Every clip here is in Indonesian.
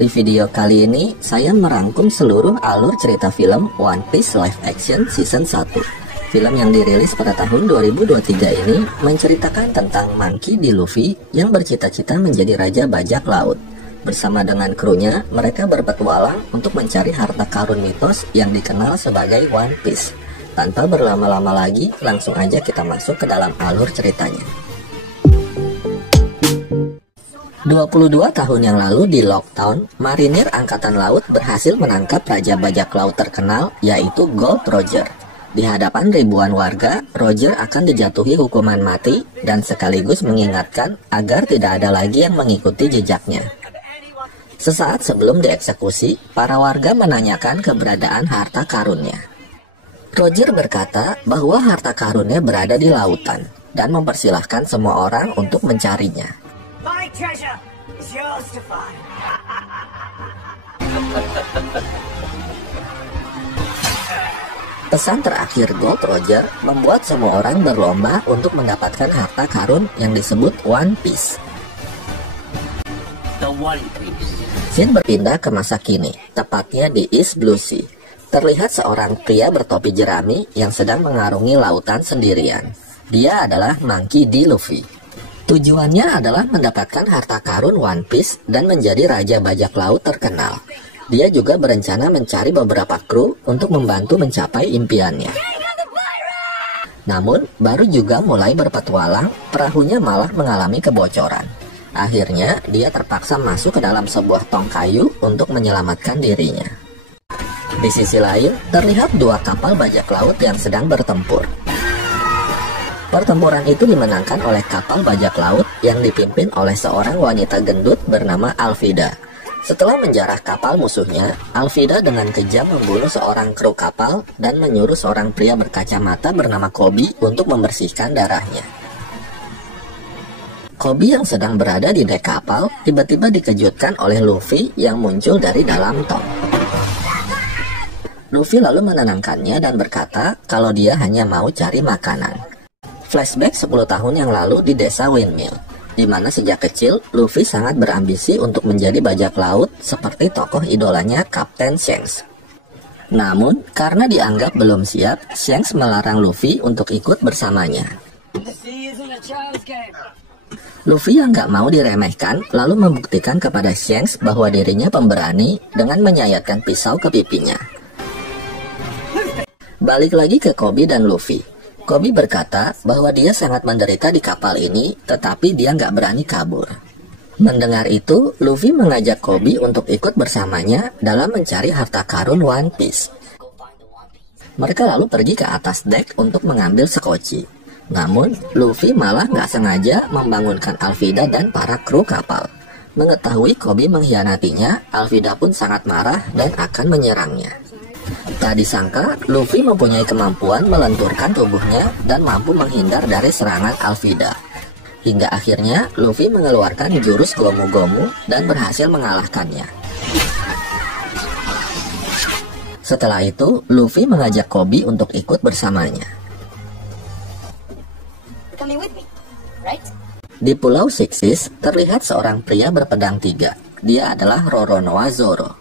Di video kali ini, saya merangkum seluruh alur cerita film One Piece Live Action Season 1. Film yang dirilis pada tahun 2023 ini menceritakan tentang Monkey D. Luffy yang bercita-cita menjadi Raja Bajak Laut. Bersama dengan krunya, mereka berpetualang untuk mencari harta karun mitos yang dikenal sebagai One Piece. Tanpa berlama-lama lagi, langsung aja kita masuk ke dalam alur ceritanya. 22 tahun yang lalu di Locktown, marinir Angkatan Laut berhasil menangkap Raja Bajak Laut terkenal, yaitu Gold Roger. Di hadapan ribuan warga, Roger akan dijatuhi hukuman mati dan sekaligus mengingatkan agar tidak ada lagi yang mengikuti jejaknya. Sesaat sebelum dieksekusi, para warga menanyakan keberadaan harta karunnya. Roger berkata bahwa harta karunnya berada di lautan dan mempersilahkan semua orang untuk mencarinya. My treasure is yours to find. Pesan terakhir Gold Roger membuat semua orang berlomba untuk mendapatkan harta karun yang disebut One Piece. The One Piece. Scene berpindah ke masa kini, tepatnya di East Blue Sea. Terlihat seorang pria bertopi jerami yang sedang mengarungi lautan sendirian. Dia adalah Monkey D. Luffy. Tujuannya adalah mendapatkan harta karun One Piece dan menjadi Raja Bajak Laut terkenal. Dia juga berencana mencari beberapa kru untuk membantu mencapai impiannya. Namun, baru juga mulai berpetualang, perahunya malah mengalami kebocoran. Akhirnya, dia terpaksa masuk ke dalam sebuah tong kayu untuk menyelamatkan dirinya. Di sisi lain, terlihat dua kapal bajak laut yang sedang bertempur. Pertempuran itu dimenangkan oleh kapal bajak laut yang dipimpin oleh seorang wanita gendut bernama Alvida. Setelah menjarah kapal musuhnya, Alvida dengan kejam membunuh seorang kru kapal dan menyuruh seorang pria berkacamata bernama Koby untuk membersihkan darahnya. Koby yang sedang berada di dek kapal tiba-tiba dikejutkan oleh Luffy yang muncul dari dalam tong. Luffy lalu menenangkannya dan berkata kalau dia hanya mau cari makanan. Flashback 10 tahun yang lalu di desa Windmill, di mana sejak kecil Luffy sangat berambisi untuk menjadi bajak laut seperti tokoh idolanya Kapten Shanks. Namun, karena dianggap belum siap, Shanks melarang Luffy untuk ikut bersamanya. Luffy yang gak mau diremehkan lalu membuktikan kepada Shanks bahwa dirinya pemberani dengan menyayatkan pisau ke pipinya. Balik lagi ke Koby dan Luffy. Koby berkata bahwa dia sangat menderita di kapal ini, tetapi dia nggak berani kabur. Mendengar itu, Luffy mengajak Koby untuk ikut bersamanya dalam mencari harta karun One Piece. Mereka lalu pergi ke atas dek untuk mengambil sekoci. Namun, Luffy malah nggak sengaja membangunkan Alvida dan para kru kapal. Mengetahui Koby mengkhianatinya, Alvida pun sangat marah dan akan menyerangnya. Tak disangka, Luffy mempunyai kemampuan melenturkan tubuhnya dan mampu menghindar dari serangan Alvida. Hingga akhirnya, Luffy mengeluarkan jurus Gomu-Gomu dan berhasil mengalahkannya. Setelah itu, Luffy mengajak Koby untuk ikut bersamanya. Di Pulau Sixes, terlihat seorang pria berpedang tiga. Dia adalah Roronoa Zoro.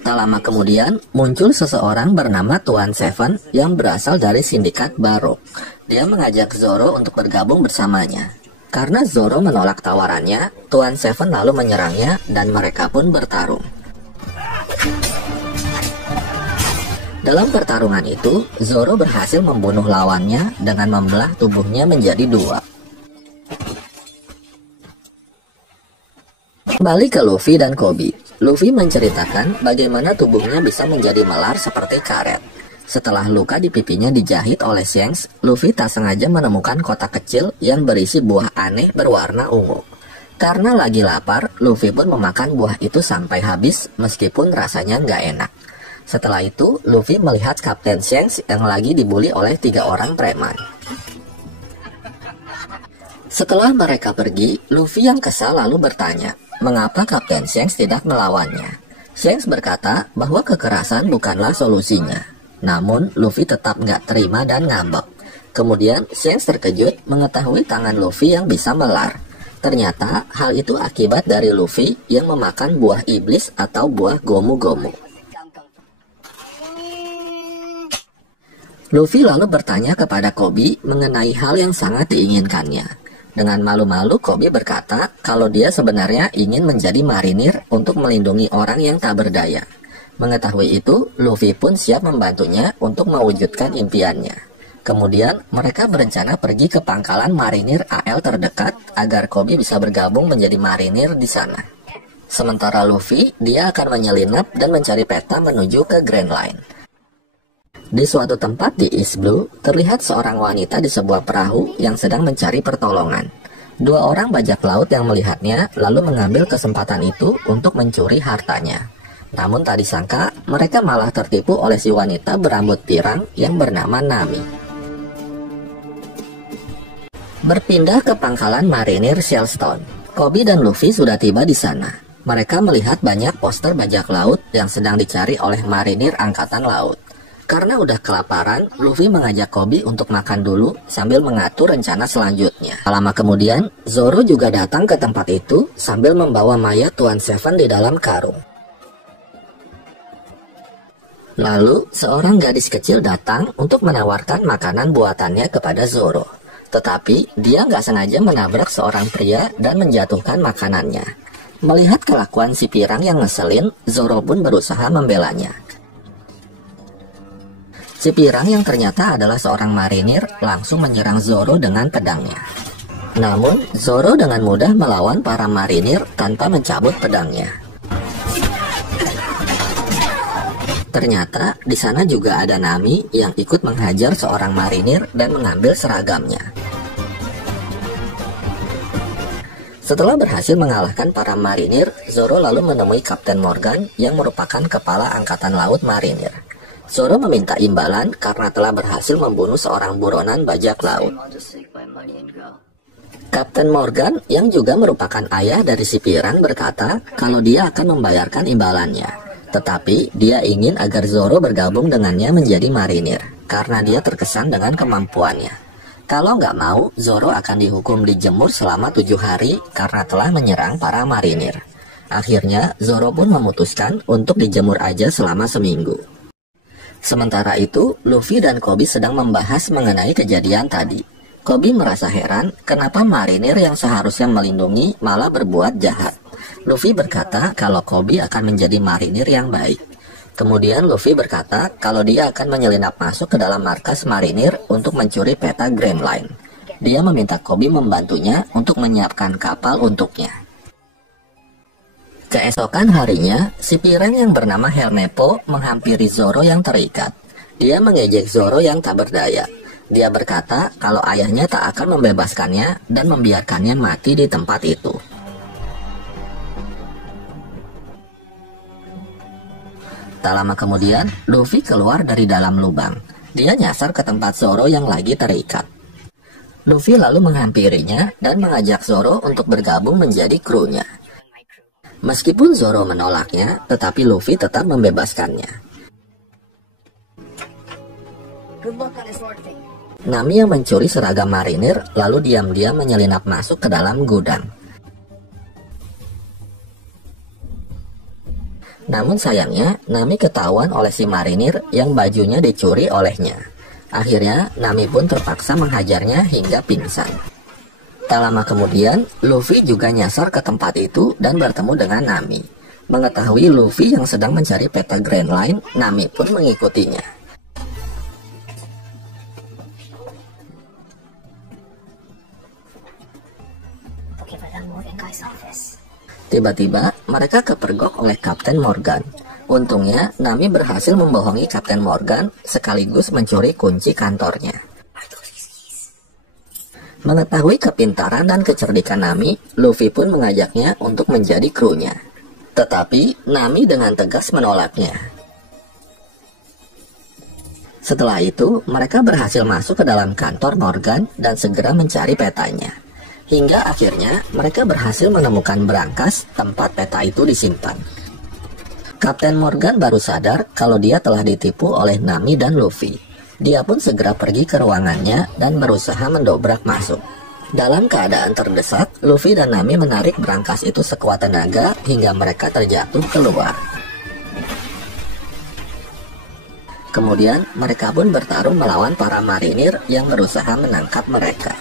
Tak lama kemudian, muncul seseorang bernama Tuan Seven yang berasal dari sindikat Barok. Dia mengajak Zoro untuk bergabung bersamanya. Karena Zoro menolak tawarannya, Tuan Seven lalu menyerangnya dan mereka pun bertarung. Dalam pertarungan itu, Zoro berhasil membunuh lawannya dengan membelah tubuhnya menjadi dua. Kembali ke Luffy dan Koby. Luffy menceritakan bagaimana tubuhnya bisa menjadi melar seperti karet. Setelah luka di pipinya dijahit oleh Shanks, Luffy tak sengaja menemukan kotak kecil yang berisi buah aneh berwarna ungu. Karena lagi lapar, Luffy pun memakan buah itu sampai habis meskipun rasanya nggak enak. Setelah itu, Luffy melihat Kapten Shanks yang lagi dibully oleh 3 orang preman. Setelah mereka pergi, Luffy yang kesal lalu bertanya, mengapa Kapten Shanks tidak melawannya? Shanks berkata bahwa kekerasan bukanlah solusinya. Namun, Luffy tetap nggak terima dan ngambek. Kemudian, Shanks terkejut mengetahui tangan Luffy yang bisa melar. Ternyata hal itu akibat dari Luffy yang memakan buah iblis atau buah gomu-gomu. Luffy lalu bertanya kepada Koby mengenai hal yang sangat diinginkannya. Dengan malu-malu Koby berkata kalau dia sebenarnya ingin menjadi marinir untuk melindungi orang yang tak berdaya. Mengetahui itu, Luffy pun siap membantunya untuk mewujudkan impiannya. Kemudian mereka berencana pergi ke pangkalan marinir AL terdekat agar Koby bisa bergabung menjadi marinir di sana. Sementara Luffy, dia akan menyelinap dan mencari peta menuju ke Grand Line. Di suatu tempat di East Blue, terlihat seorang wanita di sebuah perahu yang sedang mencari pertolongan. Dua orang bajak laut yang melihatnya lalu mengambil kesempatan itu untuk mencuri hartanya. Namun tak disangka, mereka malah tertipu oleh si wanita berambut pirang yang bernama Nami. Berpindah ke pangkalan marinir Shellstone, Koby dan Luffy sudah tiba di sana. Mereka melihat banyak poster bajak laut yang sedang dicari oleh marinir angkatan laut. Karena udah kelaparan, Luffy mengajak Koby untuk makan dulu sambil mengatur rencana selanjutnya. Tak lama kemudian, Zoro juga datang ke tempat itu sambil membawa mayat Tuan Seven di dalam karung. Lalu, seorang gadis kecil datang untuk menawarkan makanan buatannya kepada Zoro. Tetapi, dia nggak sengaja menabrak seorang pria dan menjatuhkan makanannya. Melihat kelakuan si pirang yang ngeselin, Zoro pun berusaha membelanya. Si pirang yang ternyata adalah seorang marinir langsung menyerang Zoro dengan pedangnya. Namun, Zoro dengan mudah melawan para marinir tanpa mencabut pedangnya. Ternyata di sana juga ada Nami yang ikut menghajar seorang marinir dan mengambil seragamnya. Setelah berhasil mengalahkan para marinir, Zoro lalu menemui Kapten Morgan yang merupakan kepala angkatan laut marinir. Zoro meminta imbalan karena telah berhasil membunuh seorang buronan bajak laut. Kapten Morgan yang juga merupakan ayah dari si pirang berkata kalau dia akan membayarkan imbalannya. Tetapi dia ingin agar Zoro bergabung dengannya menjadi marinir, karena dia terkesan dengan kemampuannya. Kalau nggak mau, Zoro akan dihukum dijemur selama 7 hari karena telah menyerang para marinir. Akhirnya, Zoro pun memutuskan untuk dijemur aja selama seminggu. Sementara itu, Luffy dan Koby sedang membahas mengenai kejadian tadi. Koby merasa heran kenapa marinir yang seharusnya melindungi malah berbuat jahat. Luffy berkata kalau Koby akan menjadi marinir yang baik. Kemudian Luffy berkata kalau dia akan menyelinap masuk ke dalam markas marinir untuk mencuri peta Grand Line. Dia meminta Koby membantunya untuk menyiapkan kapal untuknya. Keesokan harinya, si pirang yang bernama Helmeppo menghampiri Zoro yang terikat. Dia mengejek Zoro yang tak berdaya. Dia berkata kalau ayahnya tak akan membebaskannya dan membiarkannya mati di tempat itu. Tak lama kemudian, Luffy keluar dari dalam lubang. Dia nyasar ke tempat Zoro yang lagi terikat. Luffy lalu menghampirinya dan mengajak Zoro untuk bergabung menjadi krunya. Meskipun Zoro menolaknya, tetapi Luffy tetap membebaskannya. Nami yang mencuri seragam marinir lalu diam-diam menyelinap masuk ke dalam gudang. Namun sayangnya, Nami ketahuan oleh si marinir yang bajunya dicuri olehnya. Akhirnya, Nami pun terpaksa menghajarnya hingga pingsan. Tak lama kemudian, Luffy juga nyasar ke tempat itu dan bertemu dengan Nami. Mengetahui Luffy yang sedang mencari peta Grand Line, Nami pun mengikutinya. Tiba-tiba, mereka kepergok oleh Kapten Morgan. Untungnya, Nami berhasil membohongi Kapten Morgan sekaligus mencuri kunci kantornya. Mengetahui kepintaran dan kecerdikan Nami, Luffy pun mengajaknya untuk menjadi krunya. Tetapi, Nami dengan tegas menolaknya. Setelah itu, mereka berhasil masuk ke dalam kantor Morgan dan segera mencari petanya. Hingga akhirnya mereka berhasil menemukan berangkas tempat peta itu disimpan. Kapten Morgan baru sadar kalau dia telah ditipu oleh Nami dan Luffy. Dia pun segera pergi ke ruangannya dan berusaha mendobrak masuk. Dalam keadaan terdesak, Luffy dan Nami menarik brankas itu sekuat tenaga hingga mereka terjatuh keluar. Kemudian, mereka pun bertarung melawan para marinir yang berusaha menangkap mereka.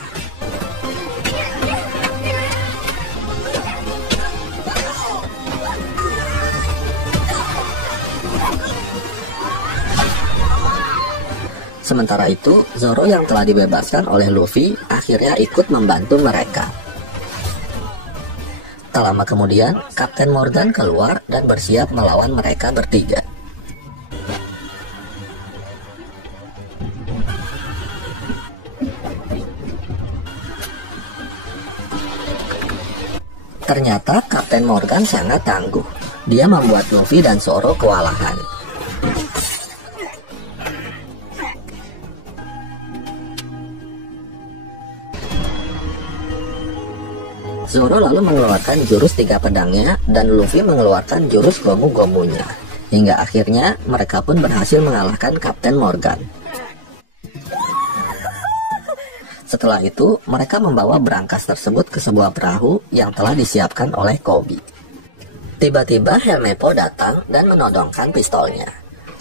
Sementara itu, Zoro yang telah dibebaskan oleh Luffy akhirnya ikut membantu mereka. Tak lama kemudian, Kapten Morgan keluar dan bersiap melawan mereka bertiga. Ternyata Kapten Morgan sangat tangguh. Dia membuat Luffy dan Zoro kewalahan. Zoro lalu mengeluarkan jurus 3 pedangnya dan Luffy mengeluarkan jurus Gomu-Gomunya. Hingga akhirnya mereka pun berhasil mengalahkan Kapten Morgan. Setelah itu, mereka membawa brankas tersebut ke sebuah perahu yang telah disiapkan oleh Koby. Tiba-tiba Helmeppo datang dan menodongkan pistolnya.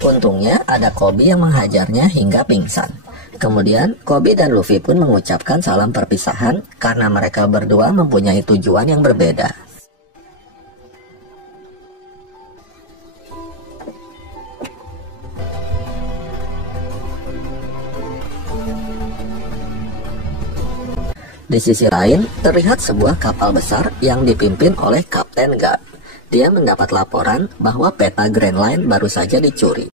Untungnya ada Koby yang menghajarnya hingga pingsan. Kemudian, Koby dan Luffy pun mengucapkan salam perpisahan karena mereka berdua mempunyai tujuan yang berbeda. Di sisi lain, terlihat sebuah kapal besar yang dipimpin oleh Kapten Garp. Dia mendapat laporan bahwa peta Grand Line baru saja dicuri.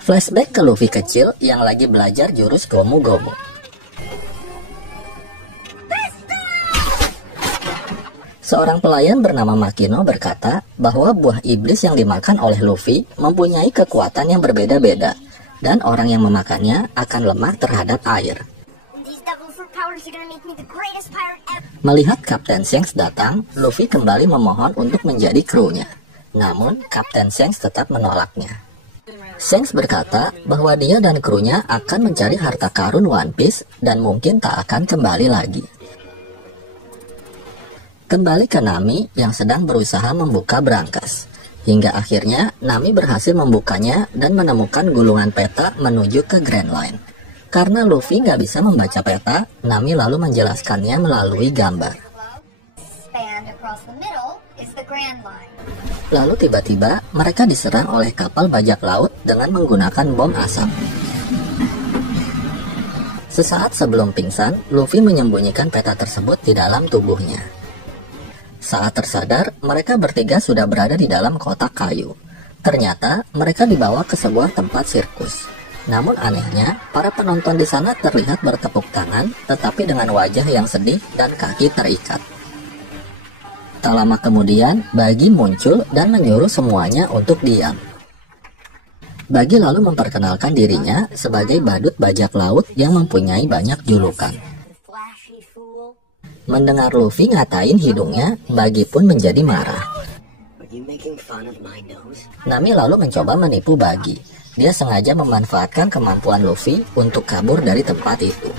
Flashback ke Luffy kecil yang lagi belajar jurus Gomu-Gomu. Seorang pelayan bernama Makino berkata bahwa buah iblis yang dimakan oleh Luffy mempunyai kekuatan yang berbeda-beda, dan orang yang memakannya akan lemah terhadap air. Melihat Kapten Shanks datang, Luffy kembali memohon untuk menjadi krunya. Namun, Kapten Shanks tetap menolaknya. Shanks berkata bahwa dia dan krunya akan mencari harta karun One Piece dan mungkin tak akan kembali lagi. Kembali ke Nami yang sedang berusaha membuka brankas. Hingga akhirnya Nami berhasil membukanya dan menemukan gulungan peta menuju ke Grand Line. Karena Luffy nggak bisa membaca peta, Nami lalu menjelaskannya melalui gambar. Lalu tiba-tiba mereka diserang oleh kapal bajak laut dengan menggunakan bom asap. Sesaat sebelum pingsan, Luffy menyembunyikan peta tersebut di dalam tubuhnya. Saat tersadar, mereka bertiga sudah berada di dalam kotak kayu. Ternyata mereka dibawa ke sebuah tempat sirkus. Namun anehnya, para penonton di sana terlihat bertepuk tangan, tetapi dengan wajah yang sedih dan kaki terikat. Tak lama kemudian, Buggy muncul dan menyuruh semuanya untuk diam. Buggy lalu memperkenalkan dirinya sebagai badut bajak laut yang mempunyai banyak julukan. Mendengar Luffy ngatain hidungnya, Buggy pun menjadi marah. Nami lalu mencoba menipu Buggy. Dia sengaja memanfaatkan kemampuan Luffy untuk kabur dari tempat itu.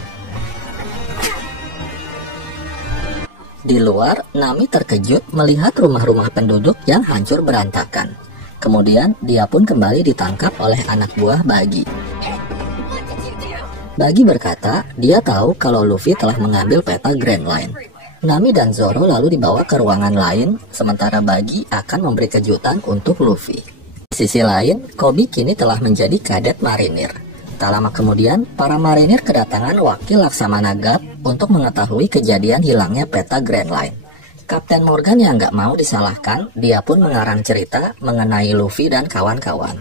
Di luar, Nami terkejut melihat rumah-rumah penduduk yang hancur berantakan. Kemudian, dia pun kembali ditangkap oleh anak buah Buggy. Buggy berkata, dia tahu kalau Luffy telah mengambil peta Grand Line. Nami dan Zoro lalu dibawa ke ruangan lain, sementara Buggy akan memberi kejutan untuk Luffy. Di sisi lain, Koby kini telah menjadi kadet marinir. Tak lama kemudian, para marinir kedatangan wakil Laksamana Garp untuk mengetahui kejadian hilangnya peta Grand Line. Kapten Morgan yang nggak mau disalahkan, dia pun mengarang cerita mengenai Luffy dan kawan-kawan.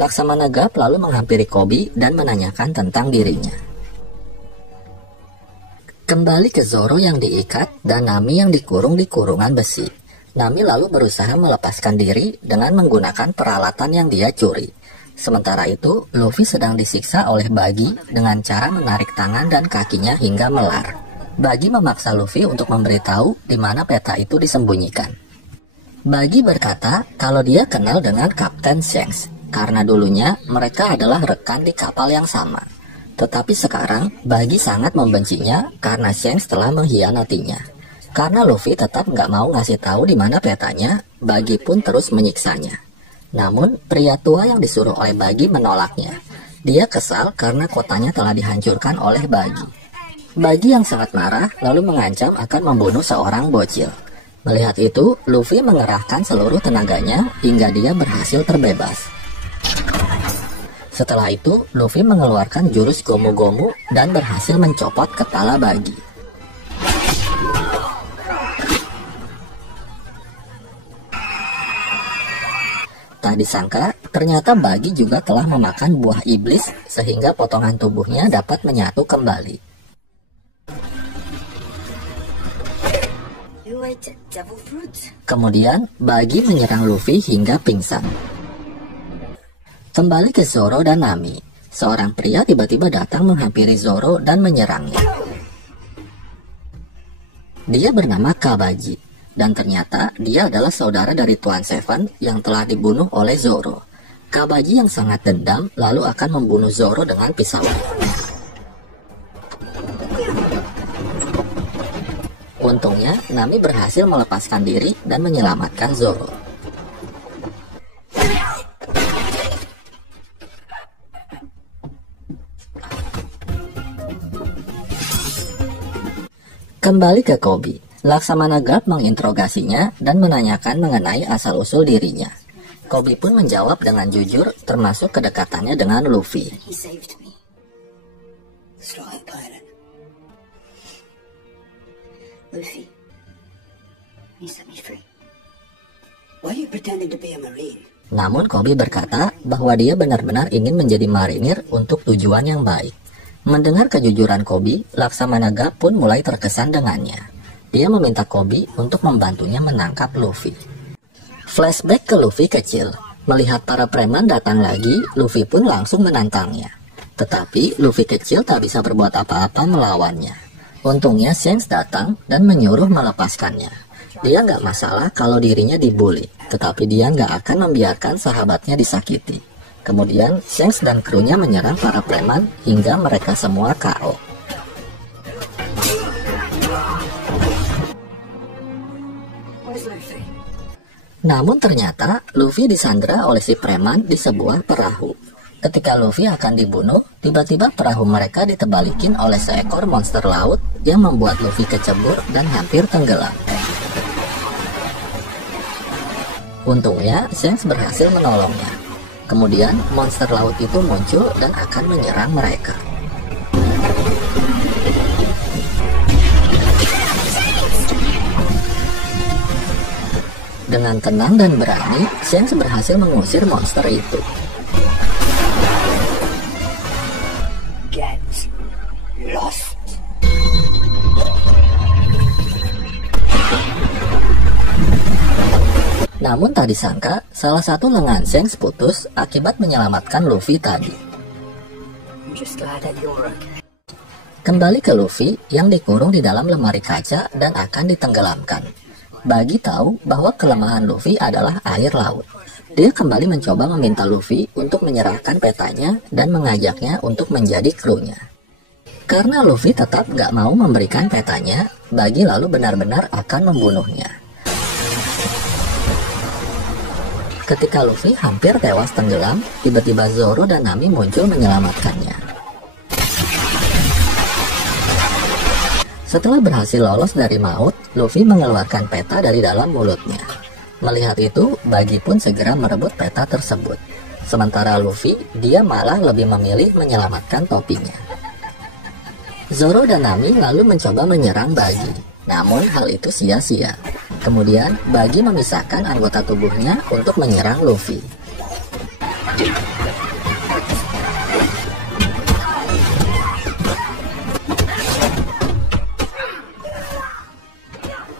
Laksamana Garp lalu menghampiri Koby dan menanyakan tentang dirinya. Kembali ke Zoro yang diikat dan Nami yang dikurung di kurungan besi. Nami lalu berusaha melepaskan diri dengan menggunakan peralatan yang dia curi. Sementara itu, Luffy sedang disiksa oleh Buggy dengan cara menarik tangan dan kakinya hingga melar. Buggy memaksa Luffy untuk memberitahu di mana peta itu disembunyikan. Buggy berkata kalau dia kenal dengan Kapten Shanks, karena dulunya mereka adalah rekan di kapal yang sama. Tetapi sekarang, Bagi sangat membencinya karena Shanks telah mengkhianatinya. Karena Luffy tetap nggak mau ngasih tahu di mana petanya, Bagi pun terus menyiksanya. Namun, pria tua yang disuruh oleh Bagi menolaknya. Dia kesal karena kotanya telah dihancurkan oleh Bagi. Bagi yang sangat marah lalu mengancam akan membunuh seorang bocil. Melihat itu, Luffy mengerahkan seluruh tenaganya hingga dia berhasil terbebas. Setelah itu, Luffy mengeluarkan jurus Gomu Gomu dan berhasil mencopot kepala Bagi. Tak disangka, ternyata Bagi juga telah memakan buah iblis sehingga potongan tubuhnya dapat menyatu kembali. Kemudian, Bagi menyerang Luffy hingga pingsan. Kembali ke Zoro dan Nami. Seorang pria tiba-tiba datang menghampiri Zoro dan menyerangnya. Dia bernama Kabaji, dan ternyata dia adalah saudara dari Tuan Seven yang telah dibunuh oleh Zoro. Kabaji yang sangat dendam lalu akan membunuh Zoro dengan pisau. Untungnya, Nami berhasil melepaskan diri dan menyelamatkan Zoro. Kembali ke Koby, Laksamana Guard menginterogasinya dan menanyakan mengenai asal-usul dirinya. Koby pun menjawab dengan jujur, termasuk kedekatannya dengan Luffy. Luffy, he set me free. Why are you pretending to be a marine? Namun Koby berkata bahwa dia benar-benar ingin menjadi marinir untuk tujuan yang baik. Mendengar kejujuran Koby, Laksamana Guard pun mulai terkesan dengannya. Dia meminta Koby untuk membantunya menangkap Luffy. Flashback ke Luffy kecil. Melihat para preman datang lagi, Luffy pun langsung menantangnya. Tetapi Luffy kecil tak bisa berbuat apa-apa melawannya. Untungnya Shanks datang dan menyuruh melepaskannya. Dia nggak masalah kalau dirinya dibully, tetapi dia nggak akan membiarkan sahabatnya disakiti. Kemudian Shanks dan krunya menyerang para preman hingga mereka semua KO. Namun ternyata Luffy disandra oleh si preman di sebuah perahu. Ketika Luffy akan dibunuh, tiba-tiba perahu mereka ditebalikin oleh seekor monster laut yang membuat Luffy kecebur dan hampir tenggelam. Untungnya Shanks berhasil menolongnya. Kemudian monster laut itu muncul dan akan menyerang mereka. Dengan tenang dan berani, Shanks berhasil mengusir monster itu. Get lost. Namun tak disangka, salah satu lengan Shanks putus akibat menyelamatkan Luffy tadi. Kembali ke Luffy yang dikurung di dalam lemari kaca dan akan ditenggelamkan. Bagi tahu bahwa kelemahan Luffy adalah air laut. Dia kembali mencoba meminta Luffy untuk menyerahkan petanya dan mengajaknya untuk menjadi krunya. Karena Luffy tetap gak mau memberikan petanya, Bagi lalu benar-benar akan membunuhnya. Ketika Luffy hampir tewas tenggelam, tiba-tiba Zoro dan Nami muncul menyelamatkannya. Setelah berhasil lolos dari maut, Luffy mengeluarkan peta dari dalam mulutnya. Melihat itu, Bagi pun segera merebut peta tersebut. Sementara Luffy, dia malah lebih memilih menyelamatkan topinya. Zoro dan Nami lalu mencoba menyerang Bagi. Namun hal itu sia-sia. Kemudian, Bagi memisahkan anggota tubuhnya untuk menyerang Luffy.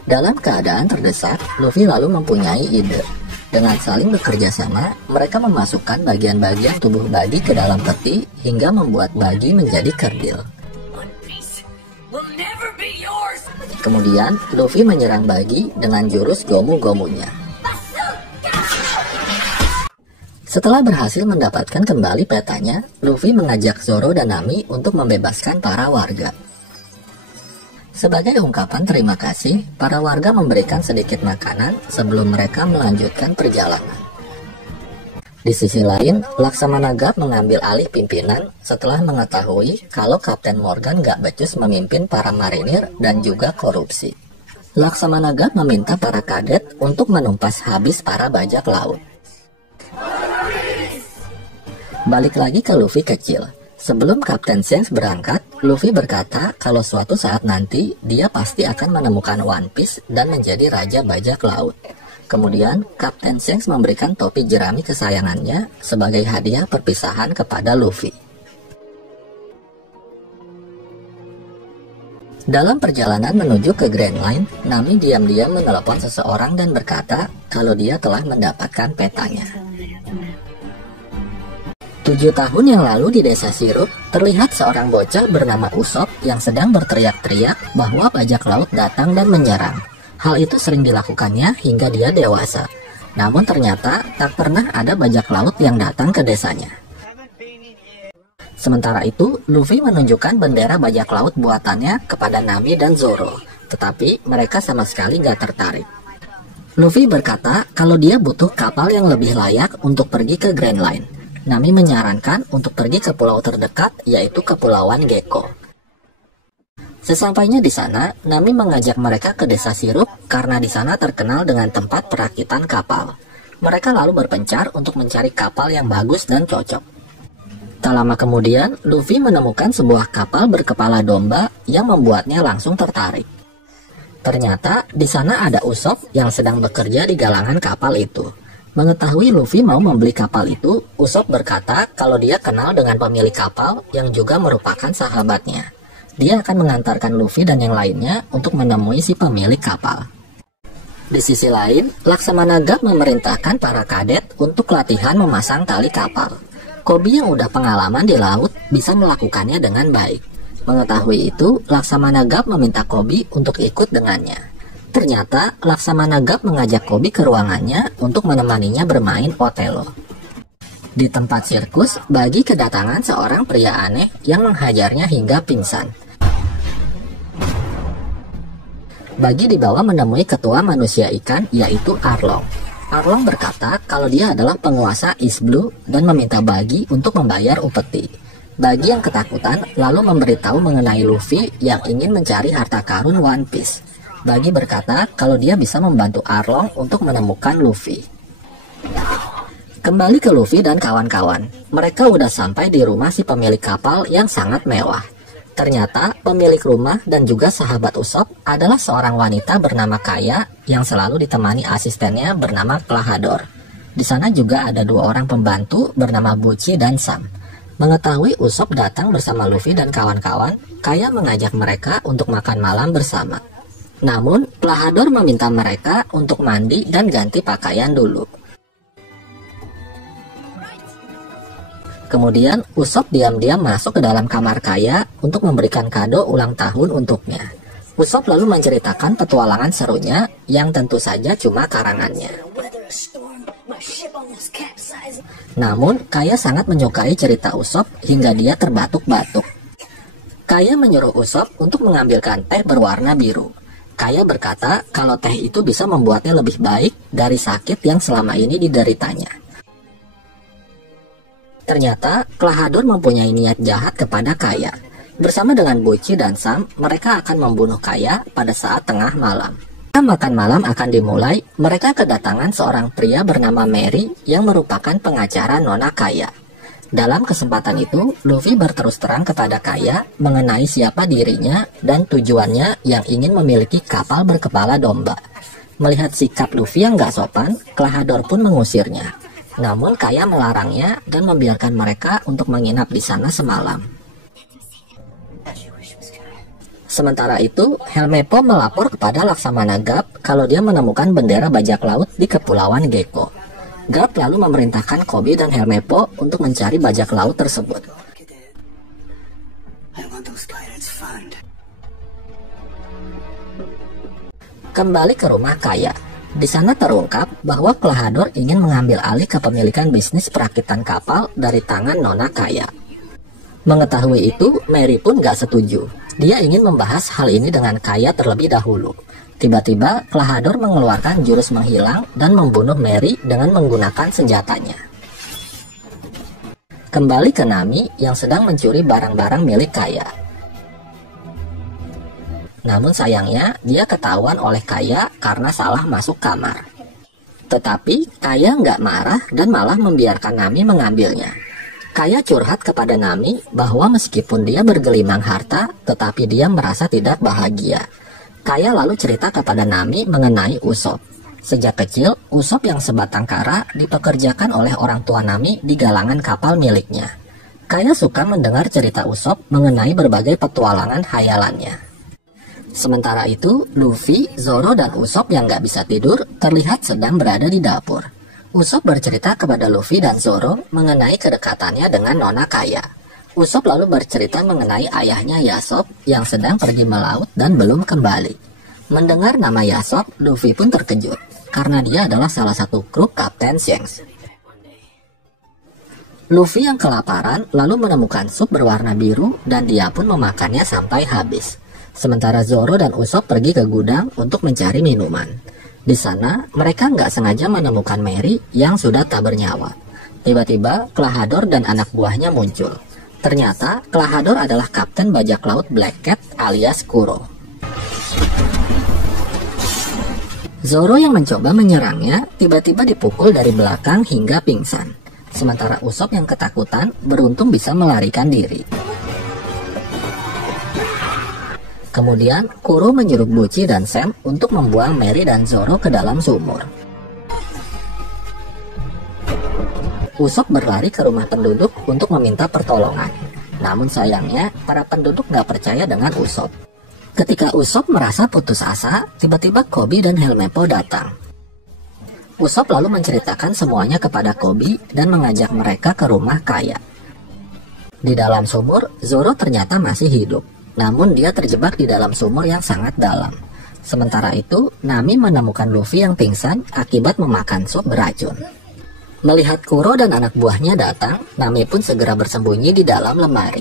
Dalam keadaan terdesak, Luffy lalu mempunyai ide. Dengan saling bekerja sama, mereka memasukkan bagian-bagian tubuh Bagi ke dalam peti hingga membuat Bagi menjadi kerdil. Kemudian, Luffy menyerang Bagi dengan jurus Gomu Gomunya. Setelah berhasil mendapatkan kembali petanya, Luffy mengajak Zoro dan Nami untuk membebaskan para warga. Sebagai ungkapan terima kasih, para warga memberikan sedikit makanan sebelum mereka melanjutkan perjalanan. Di sisi lain, Laksamana Gap mengambil alih pimpinan setelah mengetahui kalau Kapten Morgan gak becus memimpin para marinir dan juga korupsi. Laksamana Gap meminta para kadet untuk menumpas habis para bajak laut. Balik lagi ke Luffy kecil. Sebelum Kapten Shanks berangkat, Luffy berkata kalau suatu saat nanti dia pasti akan menemukan One Piece dan menjadi raja bajak laut. Kemudian, Kapten Shanks memberikan topi jerami kesayangannya sebagai hadiah perpisahan kepada Luffy. Dalam perjalanan menuju ke Grand Line, Nami diam-diam menelepon seseorang dan berkata kalau dia telah mendapatkan petanya. 7 tahun yang lalu di desa Sirup, terlihat seorang bocah bernama Usopp yang sedang berteriak-teriak bahwa bajak laut datang dan menyerang. Hal itu sering dilakukannya hingga dia dewasa. Namun ternyata tak pernah ada bajak laut yang datang ke desanya. Sementara itu, Luffy menunjukkan bendera bajak laut buatannya kepada Nami dan Zoro. Tetapi mereka sama sekali gak tertarik. Luffy berkata kalau dia butuh kapal yang lebih layak untuk pergi ke Grand Line. Nami menyarankan untuk pergi ke pulau terdekat, yaitu Kepulauan Gecko. Sesampainya di sana, Nami mengajak mereka ke desa Sirup karena di sana terkenal dengan tempat perakitan kapal. Mereka lalu berpencar untuk mencari kapal yang bagus dan cocok. Tak lama kemudian, Luffy menemukan sebuah kapal berkepala domba yang membuatnya langsung tertarik. Ternyata di sana ada Usopp yang sedang bekerja di galangan kapal itu. Mengetahui Luffy mau membeli kapal itu, Usopp berkata kalau dia kenal dengan pemilik kapal yang juga merupakan sahabatnya. Dia akan mengantarkan Luffy dan yang lainnya untuk menemui si pemilik kapal. Di sisi lain, Laksamana Gap memerintahkan para kadet untuk latihan memasang tali kapal. Koby yang udah pengalaman di laut bisa melakukannya dengan baik. Mengetahui itu, Laksamana Gap meminta Koby untuk ikut dengannya. Ternyata, Laksamana Gap mengajak Koby ke ruangannya untuk menemaninya bermain Othello. Di tempat sirkus, Bagi kedatangan seorang pria aneh yang menghajarnya hingga pingsan. Bagi dibawa menemui ketua manusia ikan, yaitu Arlong. Arlong berkata kalau dia adalah penguasa East Blue dan meminta Bagi untuk membayar upeti. Bagi yang ketakutan lalu memberitahu mengenai Luffy yang ingin mencari harta karun One Piece. Bagi berkata kalau dia bisa membantu Arlong untuk menemukan Luffy. Kembali ke Luffy dan kawan-kawan. Mereka udah sampai di rumah si pemilik kapal yang sangat mewah. Ternyata pemilik rumah dan juga sahabat Usopp adalah seorang wanita bernama Kaya yang selalu ditemani asistennya bernama Klahadore. Di sana juga ada 2 orang pembantu bernama Buci dan Sam. Mengetahui Usopp datang bersama Luffy dan kawan-kawan, Kaya mengajak mereka untuk makan malam bersama. Namun, Klahadore meminta mereka untuk mandi dan ganti pakaian dulu. Kemudian, Usopp diam-diam masuk ke dalam kamar Kaya untuk memberikan kado ulang tahun untuknya. Usopp lalu menceritakan petualangan serunya yang tentu saja cuma karangannya. Namun, Kaya sangat menyukai cerita Usopp hingga dia terbatuk-batuk. Kaya menyuruh Usopp untuk mengambilkan teh berwarna biru. Kaya berkata kalau teh itu bisa membuatnya lebih baik dari sakit yang selama ini dideritanya. Ternyata, Klahadore mempunyai niat jahat kepada Kaya. Bersama dengan Buci dan Sam, mereka akan membunuh Kaya pada saat tengah malam. Ketika makan malam akan dimulai, mereka kedatangan seorang pria bernama Mary yang merupakan pengacara Nona Kaya. Dalam kesempatan itu, Luffy berterus terang kepada Kaya mengenai siapa dirinya dan tujuannya yang ingin memiliki kapal berkepala domba. Melihat sikap Luffy yang gak sopan, Klahadore pun mengusirnya. Namun Kaya melarangnya dan membiarkan mereka untuk menginap di sana semalam. Sementara itu, Helmeppo melapor kepada Laksamana Gap kalau dia menemukan bendera bajak laut di Kepulauan Gecko. Gap lalu memerintahkan Koby dan Helmeppo untuk mencari bajak laut tersebut. Kembali ke rumah Kaya. Di sana terungkap bahwa Klahador ingin mengambil alih kepemilikan bisnis perakitan kapal dari tangan nona kaya. Mengetahui itu, Mary pun gak setuju. Dia ingin membahas hal ini dengan Kaya terlebih dahulu. Tiba-tiba, Klahador mengeluarkan jurus menghilang dan membunuh Mary dengan menggunakan senjatanya. Kembali ke Nami yang sedang mencuri barang-barang milik Kaya. Namun sayangnya, dia ketahuan oleh Kaya karena salah masuk kamar. Tetapi, Kaya nggak marah dan malah membiarkan Nami mengambilnya. Kaya curhat kepada Nami bahwa meskipun dia bergelimang harta, tetapi dia merasa tidak bahagia. Kaya lalu cerita kepada Nami mengenai Usop. Sejak kecil, Usop yang sebatang kara dipekerjakan oleh orang tua Nami di galangan kapal miliknya. Kaya suka mendengar cerita Usop mengenai berbagai petualangan hayalannya. Sementara itu, Luffy, Zoro, dan Usop yang gak bisa tidur terlihat sedang berada di dapur. Usop bercerita kepada Luffy dan Zoro mengenai kedekatannya dengan nona Kaya. Usop lalu bercerita mengenai ayahnya Yasop yang sedang pergi melaut dan belum kembali. Mendengar nama Yasop, Luffy pun terkejut karena dia adalah salah satu kru Kapten Shanks. Luffy yang kelaparan lalu menemukan sup berwarna biru dan dia pun memakannya sampai habis. Sementara Zoro dan Usop pergi ke gudang untuk mencari minuman. Di sana, mereka nggak sengaja menemukan Mary yang sudah tak bernyawa. Tiba-tiba, Klahador dan anak buahnya muncul. Ternyata, Klahador adalah kapten bajak laut Black Cat alias Kuro. Zoro yang mencoba menyerangnya, tiba-tiba dipukul dari belakang hingga pingsan. Sementara Usop yang ketakutan, beruntung bisa melarikan diri. Kemudian, Kuro menyuruh Buci dan Sam untuk membuang Mary dan Zoro ke dalam sumur. Usop berlari ke rumah penduduk untuk meminta pertolongan. Namun sayangnya, para penduduk nggak percaya dengan Usop. Ketika Usop merasa putus asa, tiba-tiba Koby dan Helmeppo datang. Usop lalu menceritakan semuanya kepada Koby dan mengajak mereka ke rumah Kaya. Di dalam sumur, Zoro ternyata masih hidup. Namun dia terjebak di dalam sumur yang sangat dalam. Sementara itu, Nami menemukan Luffy yang pingsan akibat memakan sup beracun. Melihat Kuro dan anak buahnya datang, Nami pun segera bersembunyi di dalam lemari.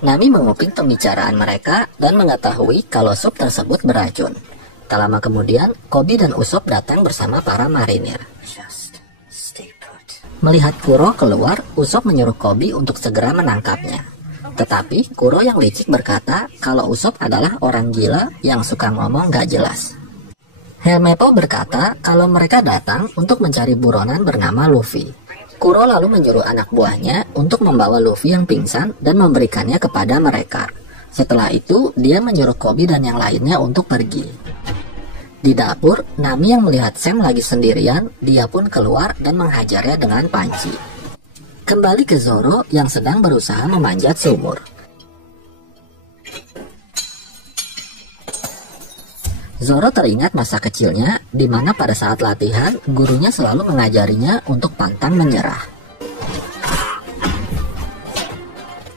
Nami menguping pembicaraan mereka dan mengetahui kalau sup tersebut beracun. Tak lama kemudian, Koby dan Usop datang bersama para marinir. Melihat Kuro keluar, Usop menyuruh Koby untuk segera menangkapnya. Tetapi Kuro yang licik berkata kalau Usop adalah orang gila yang suka ngomong gak jelas. Helmeppo berkata kalau mereka datang untuk mencari buronan bernama Luffy. Kuro lalu menyuruh anak buahnya untuk membawa Luffy yang pingsan dan memberikannya kepada mereka. Setelah itu, dia menyuruh Koby dan yang lainnya untuk pergi. Di dapur, Nami yang melihat Sam lagi sendirian, dia pun keluar dan menghajarnya dengan panci. Kembali ke Zoro yang sedang berusaha memanjat sumur. Zoro teringat masa kecilnya di mana pada saat latihan gurunya selalu mengajarinya untuk pantang menyerah.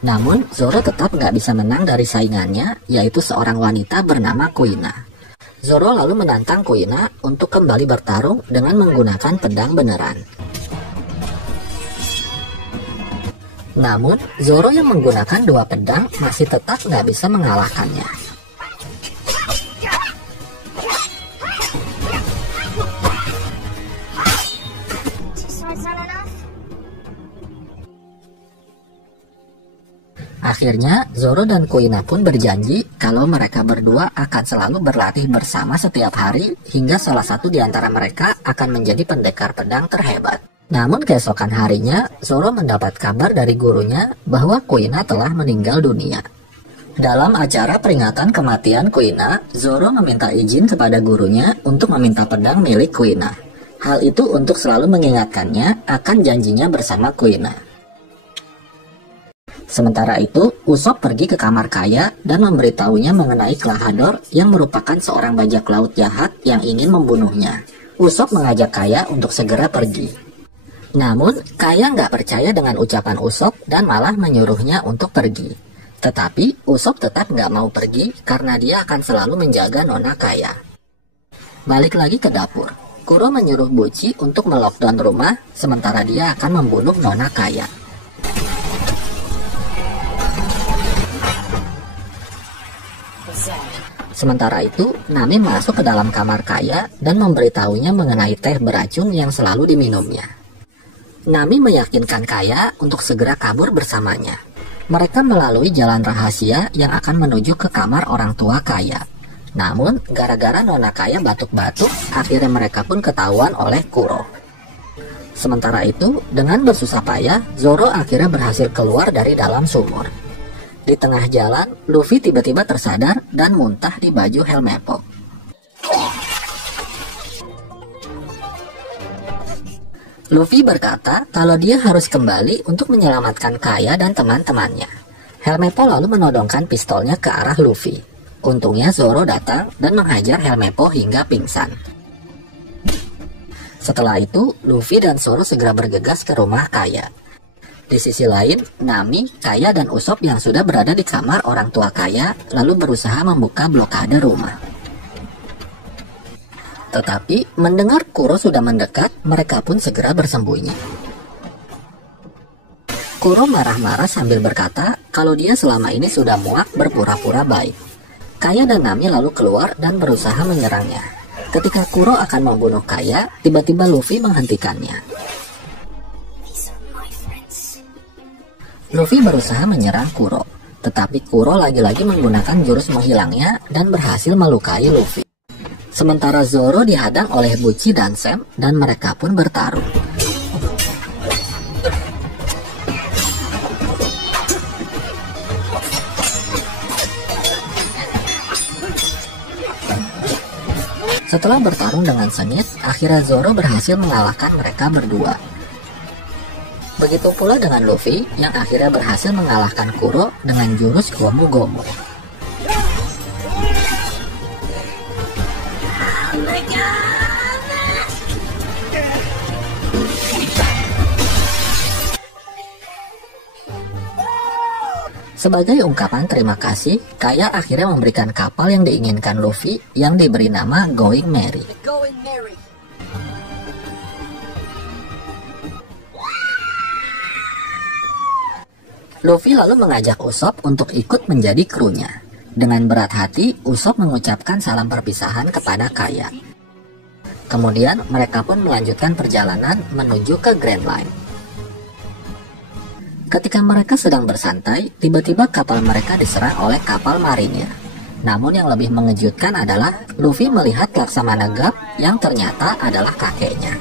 Namun Zoro tetap nggak bisa menang dari saingannya, yaitu seorang wanita bernama Kuina. Zoro lalu menantang Kuina untuk kembali bertarung dengan menggunakan pedang beneran. Namun, Zoro yang menggunakan dua pedang masih tetap nggak bisa mengalahkannya. Akhirnya, Zoro dan Kuina pun berjanji kalau mereka berdua akan selalu berlatih bersama setiap hari hingga salah satu di antara mereka akan menjadi pendekar pedang terhebat. Namun keesokan harinya, Zoro mendapat kabar dari gurunya bahwa Kuina telah meninggal dunia. Dalam acara peringatan kematian Kuina, Zoro meminta izin kepada gurunya untuk meminta pedang milik Kuina. Hal itu untuk selalu mengingatkannya akan janjinya bersama Kuina. Sementara itu, Usop pergi ke kamar Kaya dan memberitahunya mengenai Klahador yang merupakan seorang bajak laut jahat yang ingin membunuhnya. Usop mengajak Kaya untuk segera pergi. Namun, Kaya nggak percaya dengan ucapan Usop dan malah menyuruhnya untuk pergi. Tetapi, Usop tetap nggak mau pergi karena dia akan selalu menjaga nona Kaya. Balik lagi ke dapur. Kuro menyuruh Buci untuk melockdown rumah, sementara dia akan membunuh nona kaya. Sementara itu, Nami masuk ke dalam kamar kaya dan memberitahunya mengenai teh beracun yang selalu diminumnya. Nami meyakinkan Kaya untuk segera kabur bersamanya. Mereka melalui jalan rahasia yang akan menuju ke kamar orang tua Kaya. Namun, gara-gara nona Kaya batuk-batuk, akhirnya mereka pun ketahuan oleh Kuro. Sementara itu, dengan bersusah payah, Zoro akhirnya berhasil keluar dari dalam sumur. Di tengah jalan, Luffy tiba-tiba tersadar dan muntah di baju Helmeppo. Luffy berkata kalau dia harus kembali untuk menyelamatkan Kaya dan teman-temannya. Helmeppo lalu menodongkan pistolnya ke arah Luffy. Untungnya Zoro datang dan menghajar Helmeppo hingga pingsan. Setelah itu, Luffy dan Zoro segera bergegas ke rumah Kaya. Di sisi lain, Nami, Kaya, dan Usopp yang sudah berada di kamar orang tua Kaya lalu berusaha membuka blokade rumah. Tetapi, mendengar Kuro sudah mendekat, mereka pun segera bersembunyi. Kuro marah-marah sambil berkata kalau dia selama ini sudah muak berpura-pura baik. Kaya dan Nami lalu keluar dan berusaha menyerangnya. Ketika Kuro akan membunuh Kaya, tiba-tiba Luffy menghentikannya. Luffy berusaha menyerang Kuro, tetapi Kuro lagi-lagi menggunakan jurus menghilangnya dan berhasil melukai Luffy. Sementara Zoro dihadang oleh Buci dan Sam dan mereka pun bertarung. Setelah bertarung dengan sengit, akhirnya Zoro berhasil mengalahkan mereka berdua. Begitu pula dengan Luffy yang akhirnya berhasil mengalahkan Kuro dengan jurus Gomu Gomu. Sebagai ungkapan terima kasih, Kaya akhirnya memberikan kapal yang diinginkan Luffy yang diberi nama Going Merry. Luffy lalu mengajak Usopp untuk ikut menjadi krunya. Dengan berat hati, Usopp mengucapkan salam perpisahan kepada Kaya. Kemudian mereka pun melanjutkan perjalanan menuju ke Grand Line. Ketika mereka sedang bersantai, tiba-tiba kapal mereka diserang oleh kapal marinir. Namun yang lebih mengejutkan adalah Luffy melihat Laksamana Gap yang ternyata adalah kakeknya.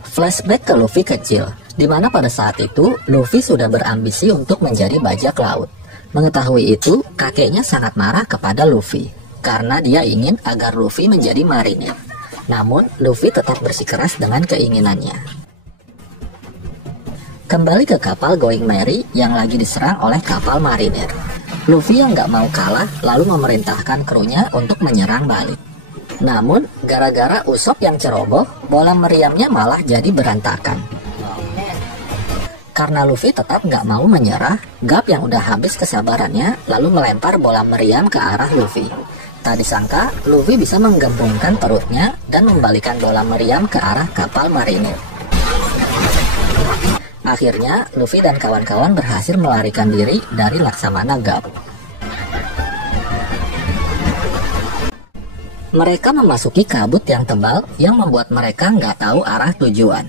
Flashback ke Luffy kecil, di mana pada saat itu Luffy sudah berambisi untuk menjadi bajak laut. Mengetahui itu, kakeknya sangat marah kepada Luffy karena dia ingin agar Luffy menjadi marinir. Namun, Luffy tetap bersikeras dengan keinginannya. Kembali ke kapal Going Merry yang lagi diserang oleh kapal marinir. Luffy yang gak mau kalah lalu memerintahkan krunya untuk menyerang balik. Namun, gara-gara Usopp yang ceroboh, bola meriamnya malah jadi berantakan. Karena Luffy tetap nggak mau menyerah, Gap yang udah habis kesabarannya lalu melempar bola meriam ke arah Luffy. Tak disangka, Luffy bisa menggembungkan perutnya dan membalikan bola meriam ke arah kapal marinir. Akhirnya, Luffy dan kawan-kawan berhasil melarikan diri dari Laksamana Gap. Mereka memasuki kabut yang tebal yang membuat mereka nggak tahu arah tujuan.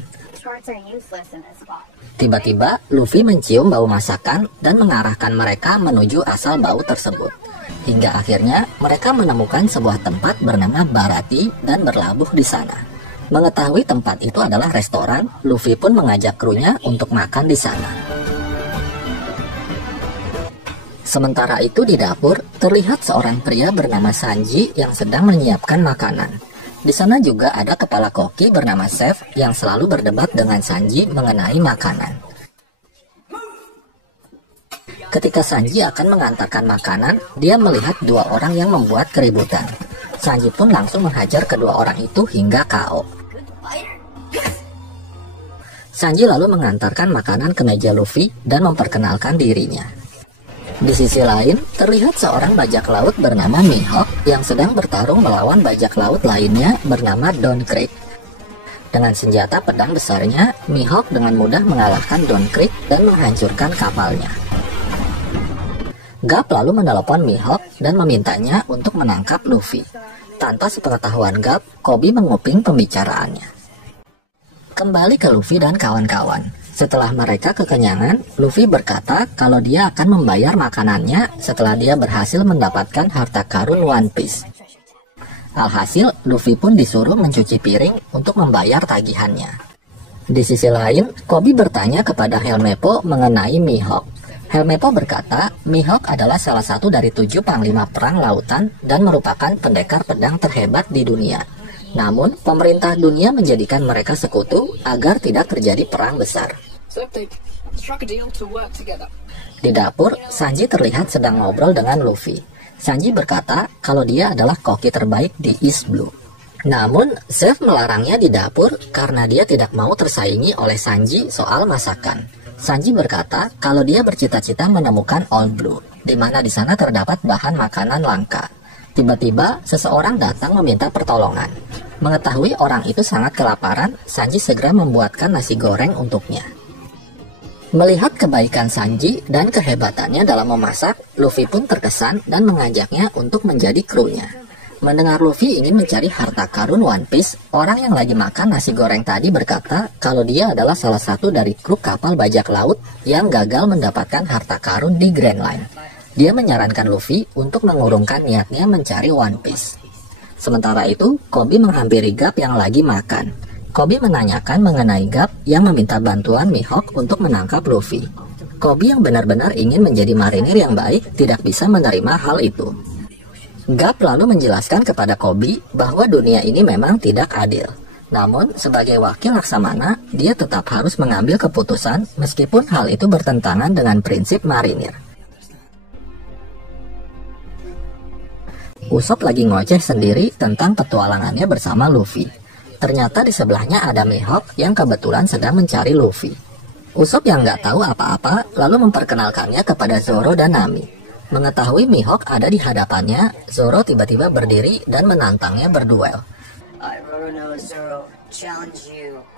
Tiba-tiba, Luffy mencium bau masakan dan mengarahkan mereka menuju asal bau tersebut. Hingga akhirnya, mereka menemukan sebuah tempat bernama Barati dan berlabuh di sana. Mengetahui tempat itu adalah restoran, Luffy pun mengajak krunya untuk makan di sana. Sementara itu di dapur, terlihat seorang pria bernama Sanji yang sedang menyiapkan makanan. Di sana juga ada kepala koki bernama Chef yang selalu berdebat dengan Sanji mengenai makanan. Ketika Sanji akan mengantarkan makanan, dia melihat dua orang yang membuat keributan. Sanji pun langsung menghajar kedua orang itu hingga KO. Sanji lalu mengantarkan makanan ke meja Luffy dan memperkenalkan dirinya. Di sisi lain, terlihat seorang bajak laut bernama Mihawk yang sedang bertarung melawan bajak laut lainnya bernama Don Krieg. Dengan senjata pedang besarnya, Mihawk dengan mudah mengalahkan Don Krieg dan menghancurkan kapalnya. Garp lalu menelepon Mihawk dan memintanya untuk menangkap Luffy. Tanpa sepengetahuan Garp, Koby menguping pembicaraannya. Kembali ke Luffy dan kawan-kawan. Setelah mereka kekenyangan, Luffy berkata kalau dia akan membayar makanannya setelah dia berhasil mendapatkan harta karun One Piece. Alhasil, Luffy pun disuruh mencuci piring untuk membayar tagihannya. Di sisi lain, Koby bertanya kepada Helmeppo mengenai Mihawk. Helmeppo berkata, Mihawk adalah salah satu dari 7 panglima perang lautan dan merupakan pendekar pedang terhebat di dunia. Namun, pemerintah dunia menjadikan mereka sekutu agar tidak terjadi perang besar. Di dapur, Sanji terlihat sedang ngobrol dengan Luffy. Sanji berkata kalau dia adalah koki terbaik di East Blue. Namun, Zeff melarangnya di dapur karena dia tidak mau tersaingi oleh Sanji soal masakan. Sanji berkata kalau dia bercita-cita menemukan Old Blue, di mana di sana terdapat bahan makanan langka. Tiba-tiba, seseorang datang meminta pertolongan. Mengetahui orang itu sangat kelaparan, Sanji segera membuatkan nasi goreng untuknya. Melihat kebaikan Sanji dan kehebatannya dalam memasak, Luffy pun terkesan dan mengajaknya untuk menjadi krunya. Mendengar Luffy ingin mencari harta karun One Piece, orang yang lagi makan nasi goreng tadi berkata kalau dia adalah salah satu dari kru kapal bajak laut yang gagal mendapatkan harta karun di Grand Line. Dia menyarankan Luffy untuk mengurungkan niatnya mencari One Piece. Sementara itu, Koby menghampiri Garp yang lagi makan. Koby menanyakan mengenai Garp yang meminta bantuan Mihawk untuk menangkap Luffy. Koby yang benar-benar ingin menjadi marinir yang baik tidak bisa menerima hal itu. Garp lalu menjelaskan kepada Koby bahwa dunia ini memang tidak adil. Namun, sebagai wakil Laksamana, dia tetap harus mengambil keputusan meskipun hal itu bertentangan dengan prinsip marinir. Usopp lagi ngoceh sendiri tentang petualangannya bersama Luffy. Ternyata di sebelahnya ada Mihawk yang kebetulan sedang mencari Luffy. Usopp yang nggak tahu apa-apa lalu memperkenalkannya kepada Zoro dan Nami. Mengetahui Mihawk ada di hadapannya, Zoro tiba-tiba berdiri dan menantangnya berduel.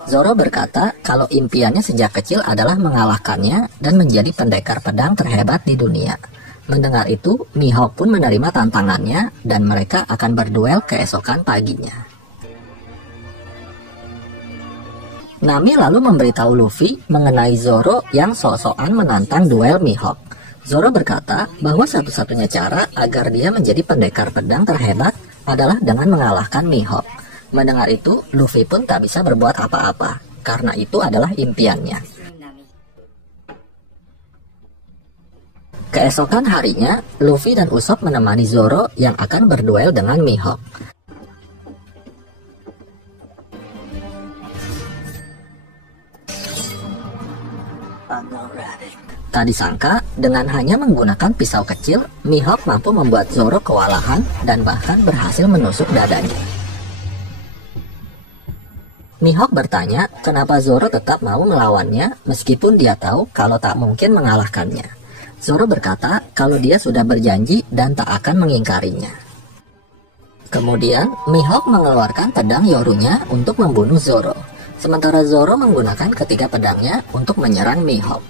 Zoro berkata kalau impiannya sejak kecil adalah mengalahkannya dan menjadi pendekar pedang terhebat di dunia. Mendengar itu, Mihawk pun menerima tantangannya dan mereka akan berduel keesokan paginya. Nami lalu memberitahu Luffy mengenai Zoro yang sok-sokan menantang duel Mihawk. Zoro berkata bahwa satu-satunya cara agar dia menjadi pendekar pedang terhebat adalah dengan mengalahkan Mihawk. Mendengar itu, Luffy pun tak bisa berbuat apa-apa, karena itu adalah impiannya. Keesokan harinya, Luffy dan Usopp menemani Zoro yang akan berduel dengan Mihawk. Tak disangka, dengan hanya menggunakan pisau kecil, Mihawk mampu membuat Zoro kewalahan dan bahkan berhasil menusuk dadanya. Mihawk bertanya kenapa Zoro tetap mau melawannya meskipun dia tahu kalau tak mungkin mengalahkannya. Zoro berkata kalau dia sudah berjanji dan tak akan mengingkarinya. Kemudian, Mihawk mengeluarkan pedang Yorunya untuk membunuh Zoro. Sementara Zoro menggunakan ketiga pedangnya untuk menyerang Mihawk.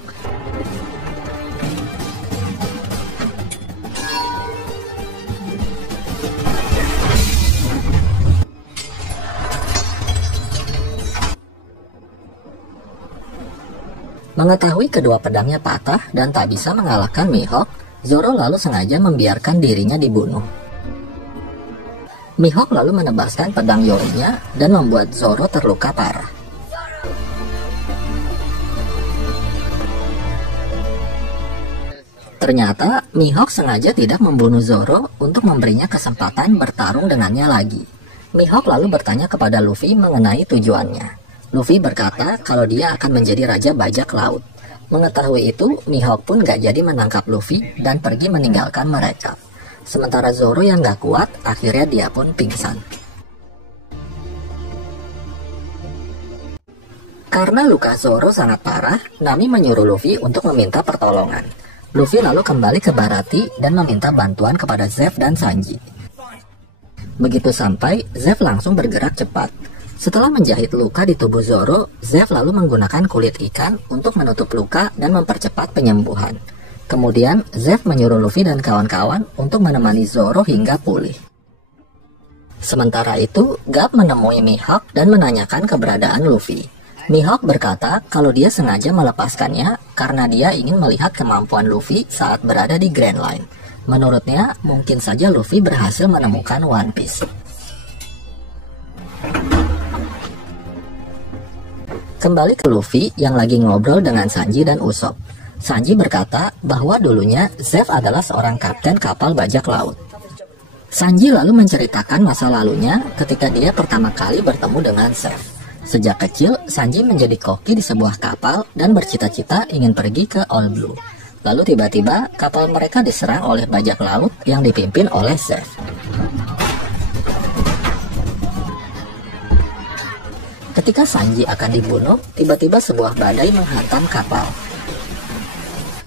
Mengetahui kedua pedangnya patah dan tak bisa mengalahkan Mihawk, Zoro lalu sengaja membiarkan dirinya dibunuh. Mihawk lalu menebaskan pedang Yorunya dan membuat Zoro terluka parah. Ternyata Mihawk sengaja tidak membunuh Zoro untuk memberinya kesempatan bertarung dengannya lagi. Mihawk lalu bertanya kepada Luffy mengenai tujuannya. Luffy berkata kalau dia akan menjadi raja bajak laut. Mengetahui itu, Mihawk pun gak jadi menangkap Luffy dan pergi meninggalkan mereka. Sementara Zoro yang gak kuat, akhirnya dia pun pingsan. Karena luka Zoro sangat parah, Nami menyuruh Luffy untuk meminta pertolongan. Luffy lalu kembali ke Baratie dan meminta bantuan kepada Zeff dan Sanji. Begitu sampai, Zeff langsung bergerak cepat. Setelah menjahit luka di tubuh Zoro, Zeff lalu menggunakan kulit ikan untuk menutup luka dan mempercepat penyembuhan. Kemudian, Zeff menyuruh Luffy dan kawan-kawan untuk menemani Zoro hingga pulih. Sementara itu, Garp menemui Mihawk dan menanyakan keberadaan Luffy. Mihawk berkata kalau dia sengaja melepaskannya karena dia ingin melihat kemampuan Luffy saat berada di Grand Line. Menurutnya, mungkin saja Luffy berhasil menemukan One Piece. Kembali ke Luffy yang lagi ngobrol dengan Sanji dan Usopp. Sanji berkata bahwa dulunya Zeff adalah seorang kapten kapal bajak laut. Sanji lalu menceritakan masa lalunya ketika dia pertama kali bertemu dengan Zeff. Sejak kecil, Sanji menjadi koki di sebuah kapal dan bercita-cita ingin pergi ke All Blue. Lalu tiba-tiba kapal mereka diserang oleh bajak laut yang dipimpin oleh Zeff. Ketika Sanji akan dibunuh, tiba-tiba sebuah badai menghantam kapal.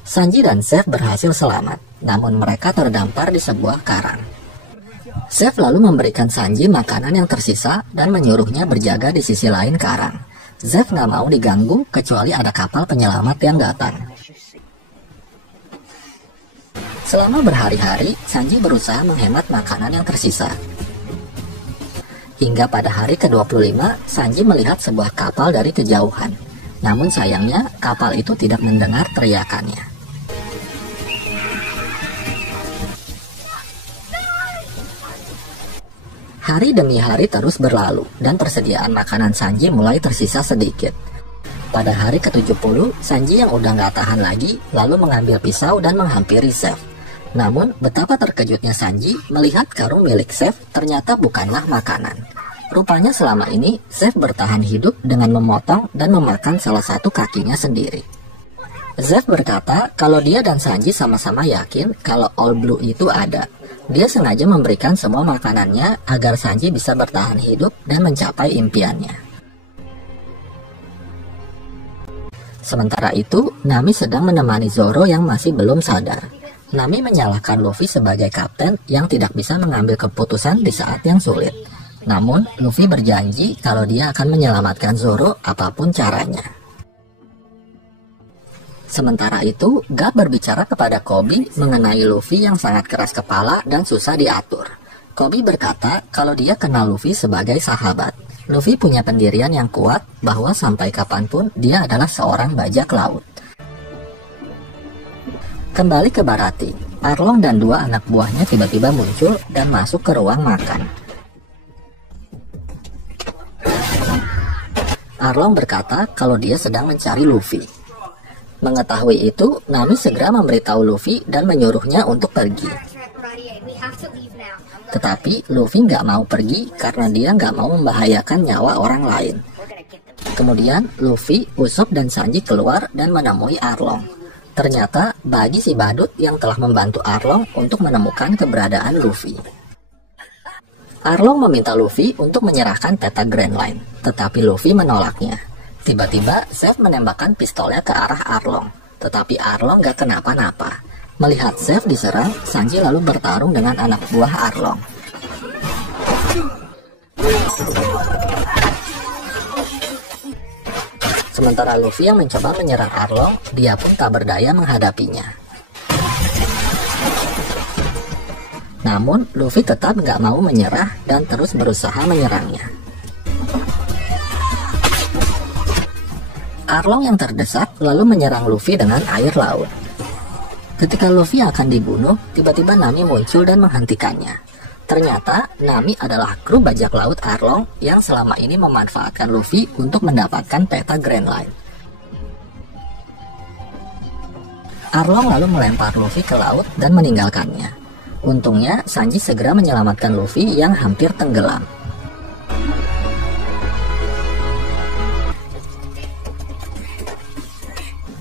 Sanji dan Zeff berhasil selamat, namun mereka terdampar di sebuah karang. Zeff lalu memberikan Sanji makanan yang tersisa dan menyuruhnya berjaga di sisi lain karang. Zeff nggak mau diganggu kecuali ada kapal penyelamat yang datang. Selama berhari-hari, Sanji berusaha menghemat makanan yang tersisa. Hingga pada hari ke-25, Sanji melihat sebuah kapal dari kejauhan. Namun sayangnya, kapal itu tidak mendengar teriakannya. Hari demi hari terus berlalu, dan persediaan makanan Sanji mulai tersisa sedikit. Pada hari ke-70, Sanji yang udah nggak tahan lagi, lalu mengambil pisau dan menghampiri Zeff. Namun, betapa terkejutnya Sanji melihat karung milik Zeff ternyata bukanlah makanan. Rupanya selama ini, Zeff bertahan hidup dengan memotong dan memakan salah satu kakinya sendiri. Zeff berkata kalau dia dan Sanji sama-sama yakin kalau All Blue itu ada. Dia sengaja memberikan semua makanannya agar Sanji bisa bertahan hidup dan mencapai impiannya. Sementara itu, Nami sedang menemani Zoro yang masih belum sadar. Nami menyalahkan Luffy sebagai kapten yang tidak bisa mengambil keputusan di saat yang sulit. Namun, Luffy berjanji kalau dia akan menyelamatkan Zoro apapun caranya. Sementara itu, Garp berbicara kepada Koby mengenai Luffy yang sangat keras kepala dan susah diatur. Koby berkata kalau dia kenal Luffy sebagai sahabat. Luffy punya pendirian yang kuat bahwa sampai kapanpun dia adalah seorang bajak laut. Kembali ke Baratie, Arlong dan dua anak buahnya tiba-tiba muncul dan masuk ke ruang makan. Arlong berkata kalau dia sedang mencari Luffy. Mengetahui itu, Nami segera memberitahu Luffy dan menyuruhnya untuk pergi. Tetapi Luffy nggak mau pergi karena dia nggak mau membahayakan nyawa orang lain. Kemudian Luffy, Usopp, dan Sanji keluar dan menemui Arlong. Ternyata bagi si badut yang telah membantu Arlong untuk menemukan keberadaan Luffy. Arlong meminta Luffy untuk menyerahkan peta Grand Line, tetapi Luffy menolaknya. Tiba-tiba, Zeff menembakkan pistolnya ke arah Arlong, tetapi Arlong gak kenapa-napa. Melihat Zeff diserang, Sanji lalu bertarung dengan anak buah Arlong. Sementara Luffy yang mencoba menyerang Arlong, dia pun tak berdaya menghadapinya. Namun, Luffy tetap gak mau menyerah dan terus berusaha menyerangnya. Arlong yang terdesak lalu menyerang Luffy dengan air laut. Ketika Luffy akan dibunuh, tiba-tiba Nami muncul dan menghentikannya. Ternyata Nami adalah kru bajak laut Arlong yang selama ini memanfaatkan Luffy untuk mendapatkan peta Grand Line. Arlong lalu melempar Luffy ke laut dan meninggalkannya. Untungnya Sanji segera menyelamatkan Luffy yang hampir tenggelam.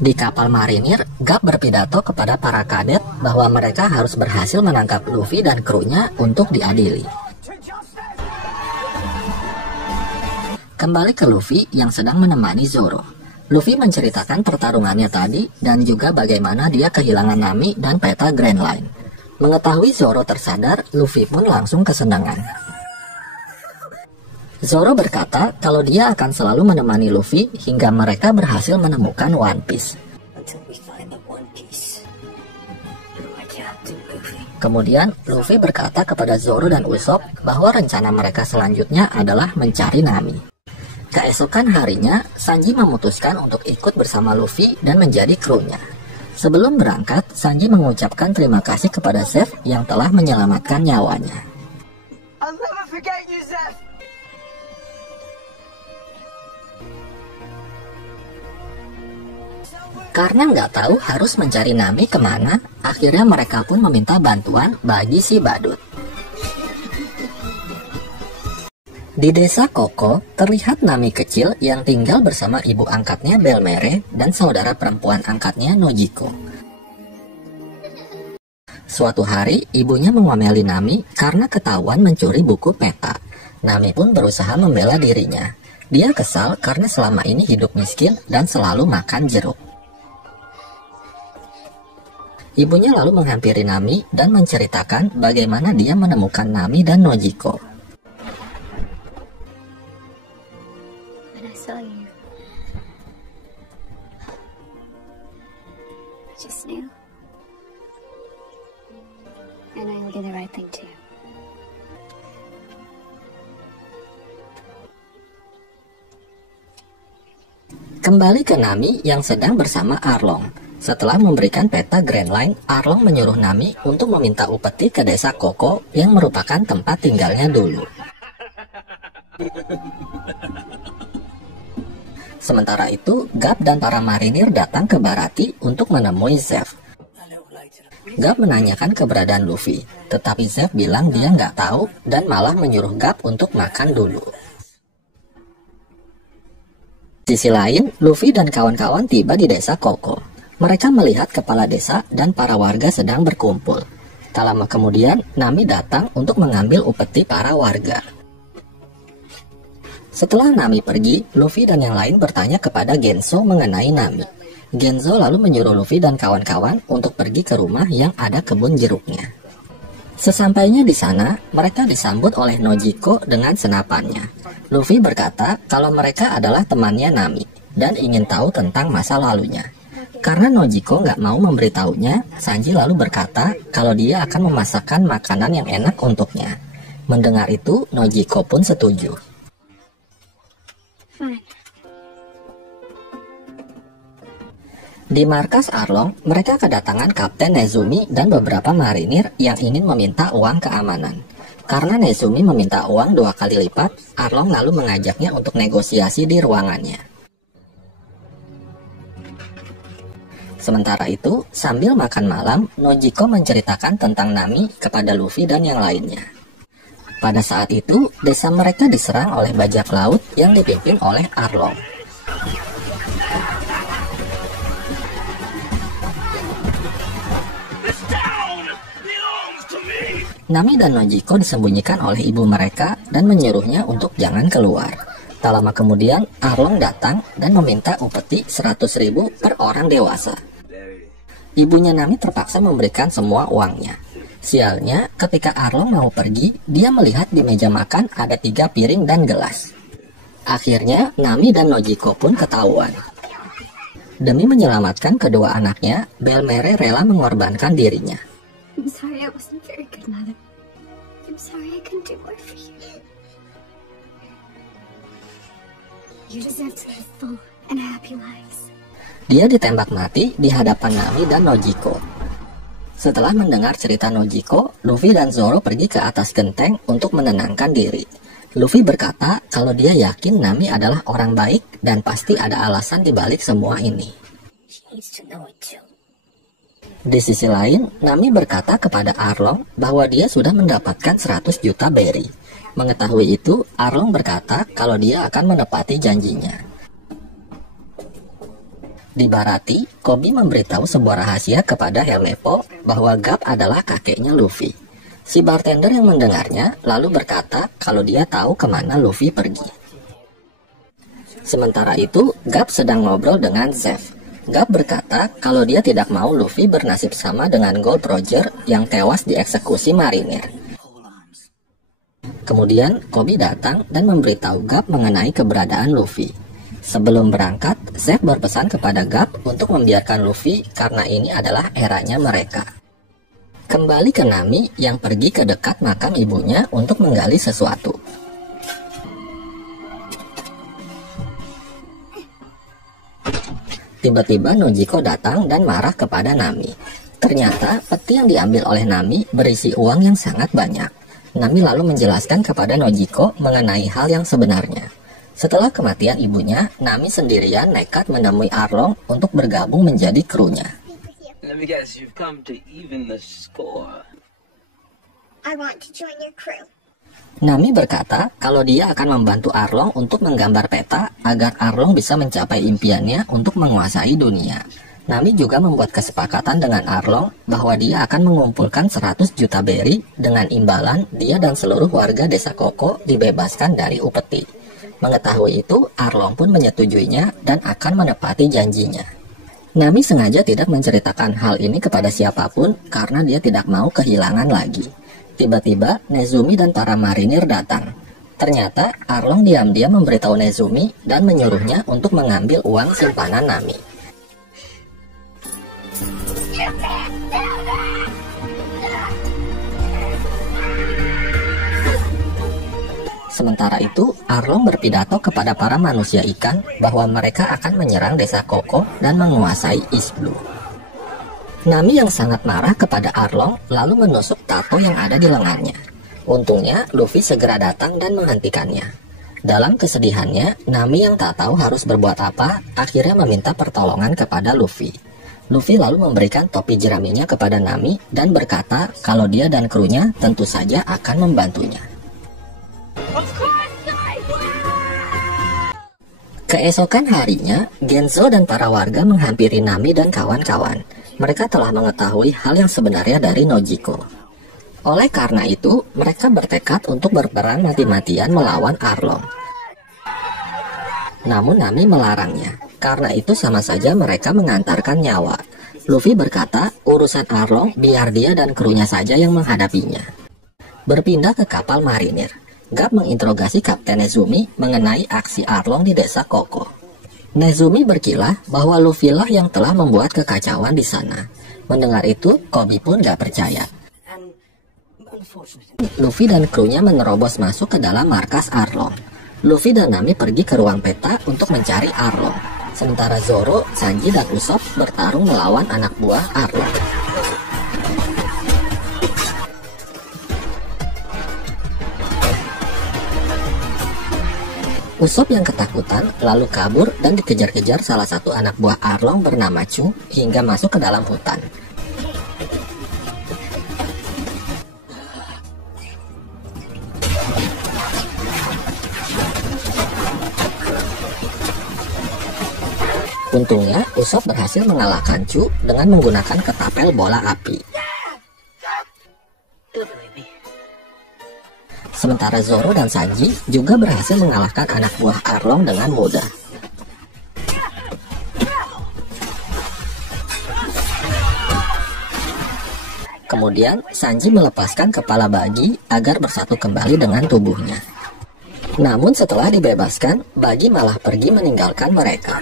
Di kapal marinir, Garp berpidato kepada para kadet bahwa mereka harus berhasil menangkap Luffy dan krunya untuk diadili. Kembali ke Luffy yang sedang menemani Zoro. Luffy menceritakan pertarungannya tadi dan juga bagaimana dia kehilangan Nami dan peta Grand Line. Mengetahui Zoro tersadar, Luffy pun langsung kesenangan. Zoro berkata kalau dia akan selalu menemani Luffy hingga mereka berhasil menemukan One Piece. Until we find the One Piece. You're my captain, Luffy. Kemudian Luffy berkata kepada Zoro dan Usopp bahwa rencana mereka selanjutnya adalah mencari Nami. Keesokan harinya, Sanji memutuskan untuk ikut bersama Luffy dan menjadi krunya. Sebelum berangkat, Sanji mengucapkan terima kasih kepada Zeff yang telah menyelamatkan nyawanya. I'll never forget you, Zeff! Karena nggak tahu harus mencari Nami kemana, akhirnya mereka pun meminta bantuan bagi si badut. Di desa Koko, terlihat Nami kecil yang tinggal bersama ibu angkatnya Belmere dan saudara perempuan angkatnya Nojiko. Suatu hari, ibunya mengomeli Nami karena ketahuan mencuri buku peta. Nami pun berusaha membela dirinya. Dia kesal karena selama ini hidup miskin dan selalu makan jeruk. Ibunya lalu menghampiri Nami dan menceritakan bagaimana dia menemukan Nami dan Nojiko. When I saw you, I just knew. And I will do the right thing too. Kembali ke Nami yang sedang bersama Arlong. Setelah memberikan peta Grand Line, Arlong menyuruh Nami untuk meminta upeti ke desa Koko yang merupakan tempat tinggalnya dulu. Sementara itu, Garp dan para marinir datang ke Baratie untuk menemui Zeff. Garp menanyakan keberadaan Luffy, tetapi Zeff bilang dia nggak tahu dan malah menyuruh Garp untuk makan dulu. Di sisi lain, Luffy dan kawan-kawan tiba di desa Koko. Mereka melihat kepala desa dan para warga sedang berkumpul. Tak lama kemudian, Nami datang untuk mengambil upeti para warga. Setelah Nami pergi, Luffy dan yang lain bertanya kepada Genzo mengenai Nami. Genzo lalu menyuruh Luffy dan kawan-kawan untuk pergi ke rumah yang ada kebun jeruknya. Sesampainya di sana, mereka disambut oleh Nojiko dengan senapannya. Luffy berkata kalau mereka adalah temannya Nami dan ingin tahu tentang masa lalunya. Karena Nojiko nggak mau memberitahunya, Sanji lalu berkata kalau dia akan memasakkan makanan yang enak untuknya. Mendengar itu, Nojiko pun setuju. Fine. Di markas Arlong, mereka kedatangan Kapten Nezumi dan beberapa marinir yang ingin meminta uang keamanan. Karena Nezumi meminta uang 2 kali lipat, Arlong lalu mengajaknya untuk negosiasi di ruangannya. Sementara itu, sambil makan malam, Nojiko menceritakan tentang Nami kepada Luffy dan yang lainnya. Pada saat itu, desa mereka diserang oleh bajak laut yang dipimpin oleh Arlong. Nami dan Nojiko disembunyikan oleh ibu mereka dan menyuruhnya untuk jangan keluar. Tak lama kemudian, Arlong datang dan meminta upeti 100.000 per orang dewasa. Ibunya Nami terpaksa memberikan semua uangnya. Sialnya, ketika Arlong mau pergi, dia melihat di meja makan ada 3 piring dan gelas. Akhirnya, Nami dan Nojiko pun ketahuan. Demi menyelamatkan kedua anaknya, Belmere rela mengorbankan dirinya. I'm sorry I wasn't very good mother. I'm sorry I couldn't do more for you. You deserve to live full and happy lives. Dia ditembak mati di hadapan Nami dan Nojiko. Setelah mendengar cerita Nojiko, Luffy dan Zoro pergi ke atas genteng untuk menenangkan diri. Luffy berkata kalau dia yakin Nami adalah orang baik dan pasti ada alasan di balik semua ini. Di sisi lain, Nami berkata kepada Arlong bahwa dia sudah mendapatkan 100 juta berry. Mengetahui itu, Arlong berkata kalau dia akan menepati janjinya. Di Baratie, Koby memberitahu sebuah rahasia kepada Helmeppo bahwa Garp adalah kakeknya Luffy. Si bartender yang mendengarnya lalu berkata kalau dia tahu kemana Luffy pergi. Sementara itu, Garp sedang ngobrol dengan Zeff. Garp berkata kalau dia tidak mau Luffy bernasib sama dengan Gold Roger yang tewas dieksekusi marinir. Kemudian Koby datang dan memberitahu Garp mengenai keberadaan Luffy. Sebelum berangkat, Zeff berpesan kepada Garp untuk membiarkan Luffy karena ini adalah eranya mereka. Kembali ke Nami yang pergi ke dekat makam ibunya untuk menggali sesuatu. Tiba-tiba Nojiko datang dan marah kepada Nami. Ternyata peti yang diambil oleh Nami berisi uang yang sangat banyak. Nami lalu menjelaskan kepada Nojiko mengenai hal yang sebenarnya. Setelah kematian ibunya, Nami sendirian nekat menemui Arlong untuk bergabung menjadi krunya. Let me guess, you've come to even the score. I want to join your crew. Nami berkata kalau dia akan membantu Arlong untuk menggambar peta agar Arlong bisa mencapai impiannya untuk menguasai dunia. Nami juga membuat kesepakatan dengan Arlong bahwa dia akan mengumpulkan 100 juta berry dengan imbalan dia dan seluruh warga desa Koko dibebaskan dari upeti. Mengetahui itu, Arlong pun menyetujuinya dan akan menepati janjinya. Nami sengaja tidak menceritakan hal ini kepada siapapun karena dia tidak mau kehilangan lagi. Tiba-tiba, Nezumi dan para marinir datang. Ternyata, Arlong diam-diam memberitahu Nezumi dan menyuruhnya untuk mengambil uang simpanan Nami. Sementara itu, Arlong berpidato kepada para manusia ikan bahwa mereka akan menyerang desa Koko dan menguasai East Blue. Nami yang sangat marah kepada Arlong lalu menusuk tato yang ada di lengannya. Untungnya, Luffy segera datang dan menghentikannya. Dalam kesedihannya, Nami yang tak tahu harus berbuat apa, akhirnya meminta pertolongan kepada Luffy. Luffy lalu memberikan topi jeraminya kepada Nami dan berkata kalau dia dan krunya tentu saja akan membantunya. Keesokan harinya, Genzo dan para warga menghampiri Nami dan kawan-kawan. Mereka telah mengetahui hal yang sebenarnya dari Nojiko. Oleh karena itu, mereka bertekad untuk berperang mati-matian melawan Arlong. Namun Nami melarangnya. Karena itu sama saja mereka mengantarkan nyawa. Luffy berkata, urusan Arlong biar dia dan krunya saja yang menghadapinya. Berpindah ke kapal marinir. Garp menginterogasi Kapten Nezumi mengenai aksi Arlong di desa Koko. Nezumi berkilah bahwa Luffy lah yang telah membuat kekacauan di sana. Mendengar itu, Koby pun gak percaya. Luffy dan krunya menerobos masuk ke dalam markas Arlong. Luffy dan Nami pergi ke ruang peta untuk mencari Arlong. Sementara Zoro, Sanji, dan Usopp bertarung melawan anak buah Arlong. Usopp yang ketakutan lalu kabur dan dikejar-kejar salah satu anak buah Arlong bernama Chu hingga masuk ke dalam hutan. Untungnya, Usopp berhasil mengalahkan Chu dengan menggunakan ketapel bola api. Sementara Zoro dan Sanji juga berhasil mengalahkan anak buah Arlong dengan mudah. Kemudian, Sanji melepaskan kepala Bagi agar bersatu kembali dengan tubuhnya. Namun setelah dibebaskan, Bagi malah pergi meninggalkan mereka.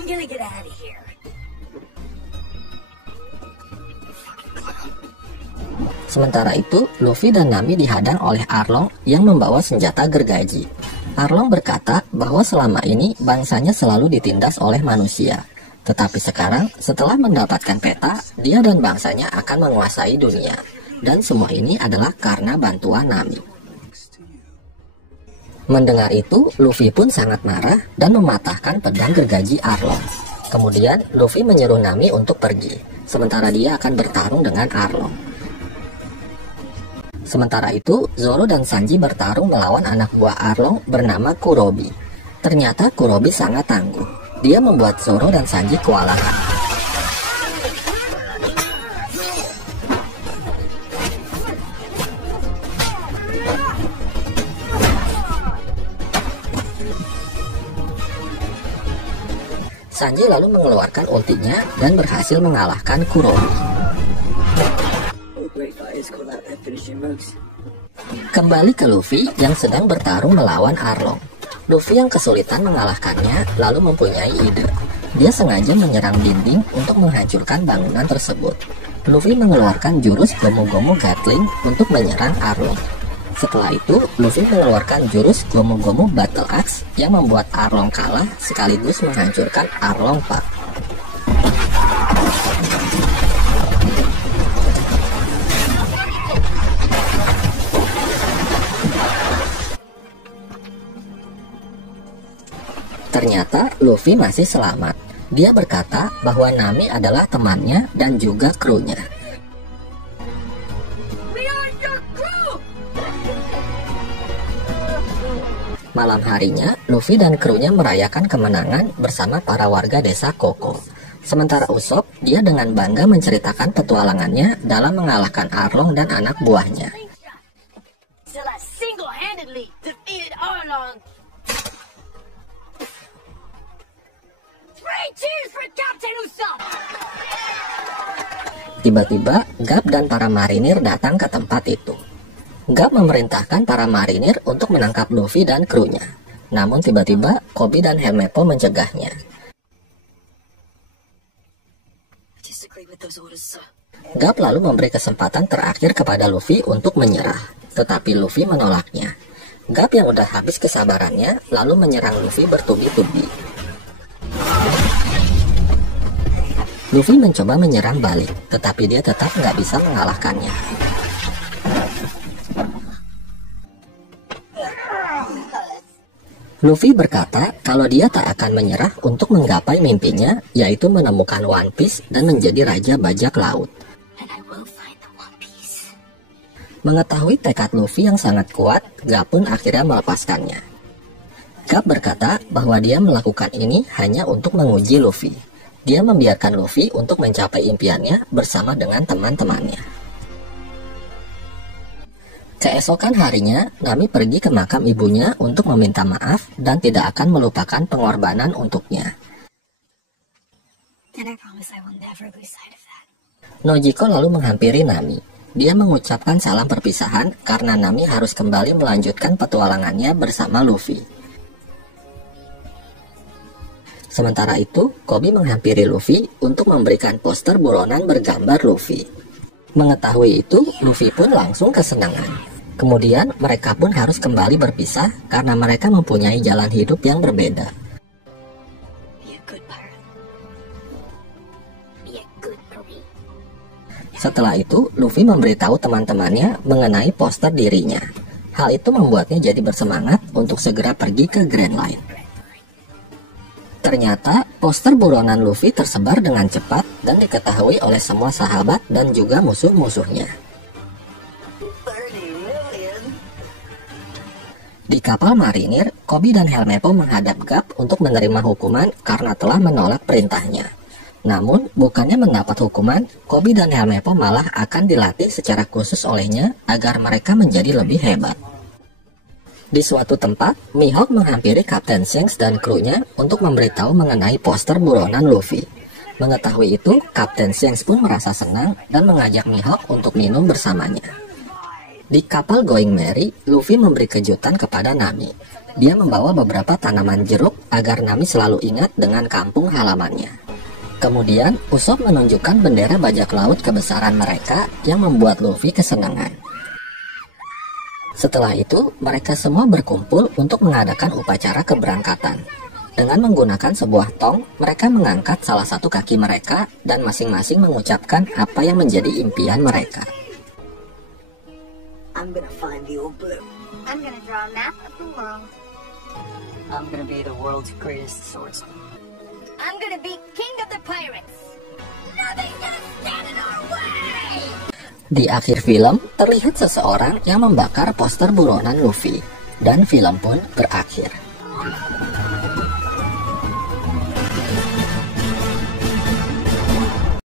Sementara itu, Luffy dan Nami dihadang oleh Arlong yang membawa senjata gergaji. Arlong berkata bahwa selama ini bangsanya selalu ditindas oleh manusia. Tetapi sekarang, setelah mendapatkan peta, dia dan bangsanya akan menguasai dunia. Dan semua ini adalah karena bantuan Nami. Mendengar itu, Luffy pun sangat marah dan mematahkan pedang gergaji Arlong. Kemudian, Luffy menyuruh Nami untuk pergi, sementara dia akan bertarung dengan Arlong. Sementara itu, Zoro dan Sanji bertarung melawan anak buah Arlong bernama Kurobi. Ternyata Kurobi sangat tangguh. Dia membuat Zoro dan Sanji kewalahan. Sanji lalu mengeluarkan ultinya dan berhasil mengalahkan Kurobi. Kembali ke Luffy yang sedang bertarung melawan Arlong. Luffy yang kesulitan mengalahkannya lalu mempunyai ide. Dia sengaja menyerang dinding untuk menghancurkan bangunan tersebut. Luffy mengeluarkan jurus Gomu Gomu Gatling untuk menyerang Arlong. Setelah itu, Luffy mengeluarkan jurus Gomu Gomu Battle Axe yang membuat Arlong kalah sekaligus menghancurkan Arlong Park. Ternyata Luffy masih selamat. Dia berkata bahwa Nami adalah temannya dan juga krunya. Malam harinya, Luffy dan krunya merayakan kemenangan bersama para warga desa Koko. Sementara Usopp, dia dengan bangga menceritakan petualangannya dalam mengalahkan Arlong dan anak buahnya. Tiba-tiba, Garp dan para marinir datang ke tempat itu. Garp memerintahkan para marinir untuk menangkap Luffy dan krunya. Namun tiba-tiba, Koby dan Helmeppo mencegahnya. Garp lalu memberi kesempatan terakhir kepada Luffy untuk menyerah, tetapi Luffy menolaknya. Garp yang udah habis kesabarannya lalu menyerang Luffy bertubi-tubi. Luffy mencoba menyerang balik, tetapi dia tetap nggak bisa mengalahkannya. Luffy berkata kalau dia tak akan menyerah untuk menggapai mimpinya, yaitu menemukan One Piece dan menjadi Raja Bajak Laut. Mengetahui tekad Luffy yang sangat kuat, Garp pun akhirnya melepaskannya. Garp berkata bahwa dia melakukan ini hanya untuk menguji Luffy. Dia membiarkan Luffy untuk mencapai impiannya bersama dengan teman-temannya. Keesokan harinya, Nami pergi ke makam ibunya untuk meminta maaf dan tidak akan melupakan pengorbanan untuknya. Nojiko lalu menghampiri Nami. Dia mengucapkan salam perpisahan karena Nami harus kembali melanjutkan petualangannya bersama Luffy. Sementara itu, Koby menghampiri Luffy untuk memberikan poster buronan bergambar Luffy. Mengetahui itu, Luffy pun langsung kesenangan. Kemudian, mereka pun harus kembali berpisah karena mereka mempunyai jalan hidup yang berbeda. Setelah itu, Luffy memberitahu teman-temannya mengenai poster dirinya. Hal itu membuatnya jadi bersemangat untuk segera pergi ke Grand Line. Ternyata, poster buronan Luffy tersebar dengan cepat dan diketahui oleh semua sahabat dan juga musuh-musuhnya. Di kapal marinir, Koby dan Helmeppo menghadap Garp untuk menerima hukuman karena telah menolak perintahnya. Namun, bukannya mendapat hukuman, Koby dan Helmeppo malah akan dilatih secara khusus olehnya agar mereka menjadi lebih hebat. Di suatu tempat, Mihawk menghampiri Kapten Shanks dan krunya untuk memberitahu mengenai poster buronan Luffy. Mengetahui itu, Kapten Shanks pun merasa senang dan mengajak Mihawk untuk minum bersamanya. Di kapal Going Merry, Luffy memberi kejutan kepada Nami. Dia membawa beberapa tanaman jeruk agar Nami selalu ingat dengan kampung halamannya. Kemudian, Usopp menunjukkan bendera bajak laut kebesaran mereka yang membuat Luffy kesenangan. Setelah itu, mereka semua berkumpul untuk mengadakan upacara keberangkatan. Dengan menggunakan sebuah tong, mereka mengangkat salah satu kaki mereka dan masing-masing mengucapkan apa yang menjadi impian mereka. I'm gonna find the old blue. I'm gonna draw a map of the world. I'm gonna be the world's greatest swordsman. I'm gonna be king of the pirates. Nothing's gonna stand in our way! Di akhir film, terlihat seseorang yang membakar poster buronan Luffy, dan film pun berakhir.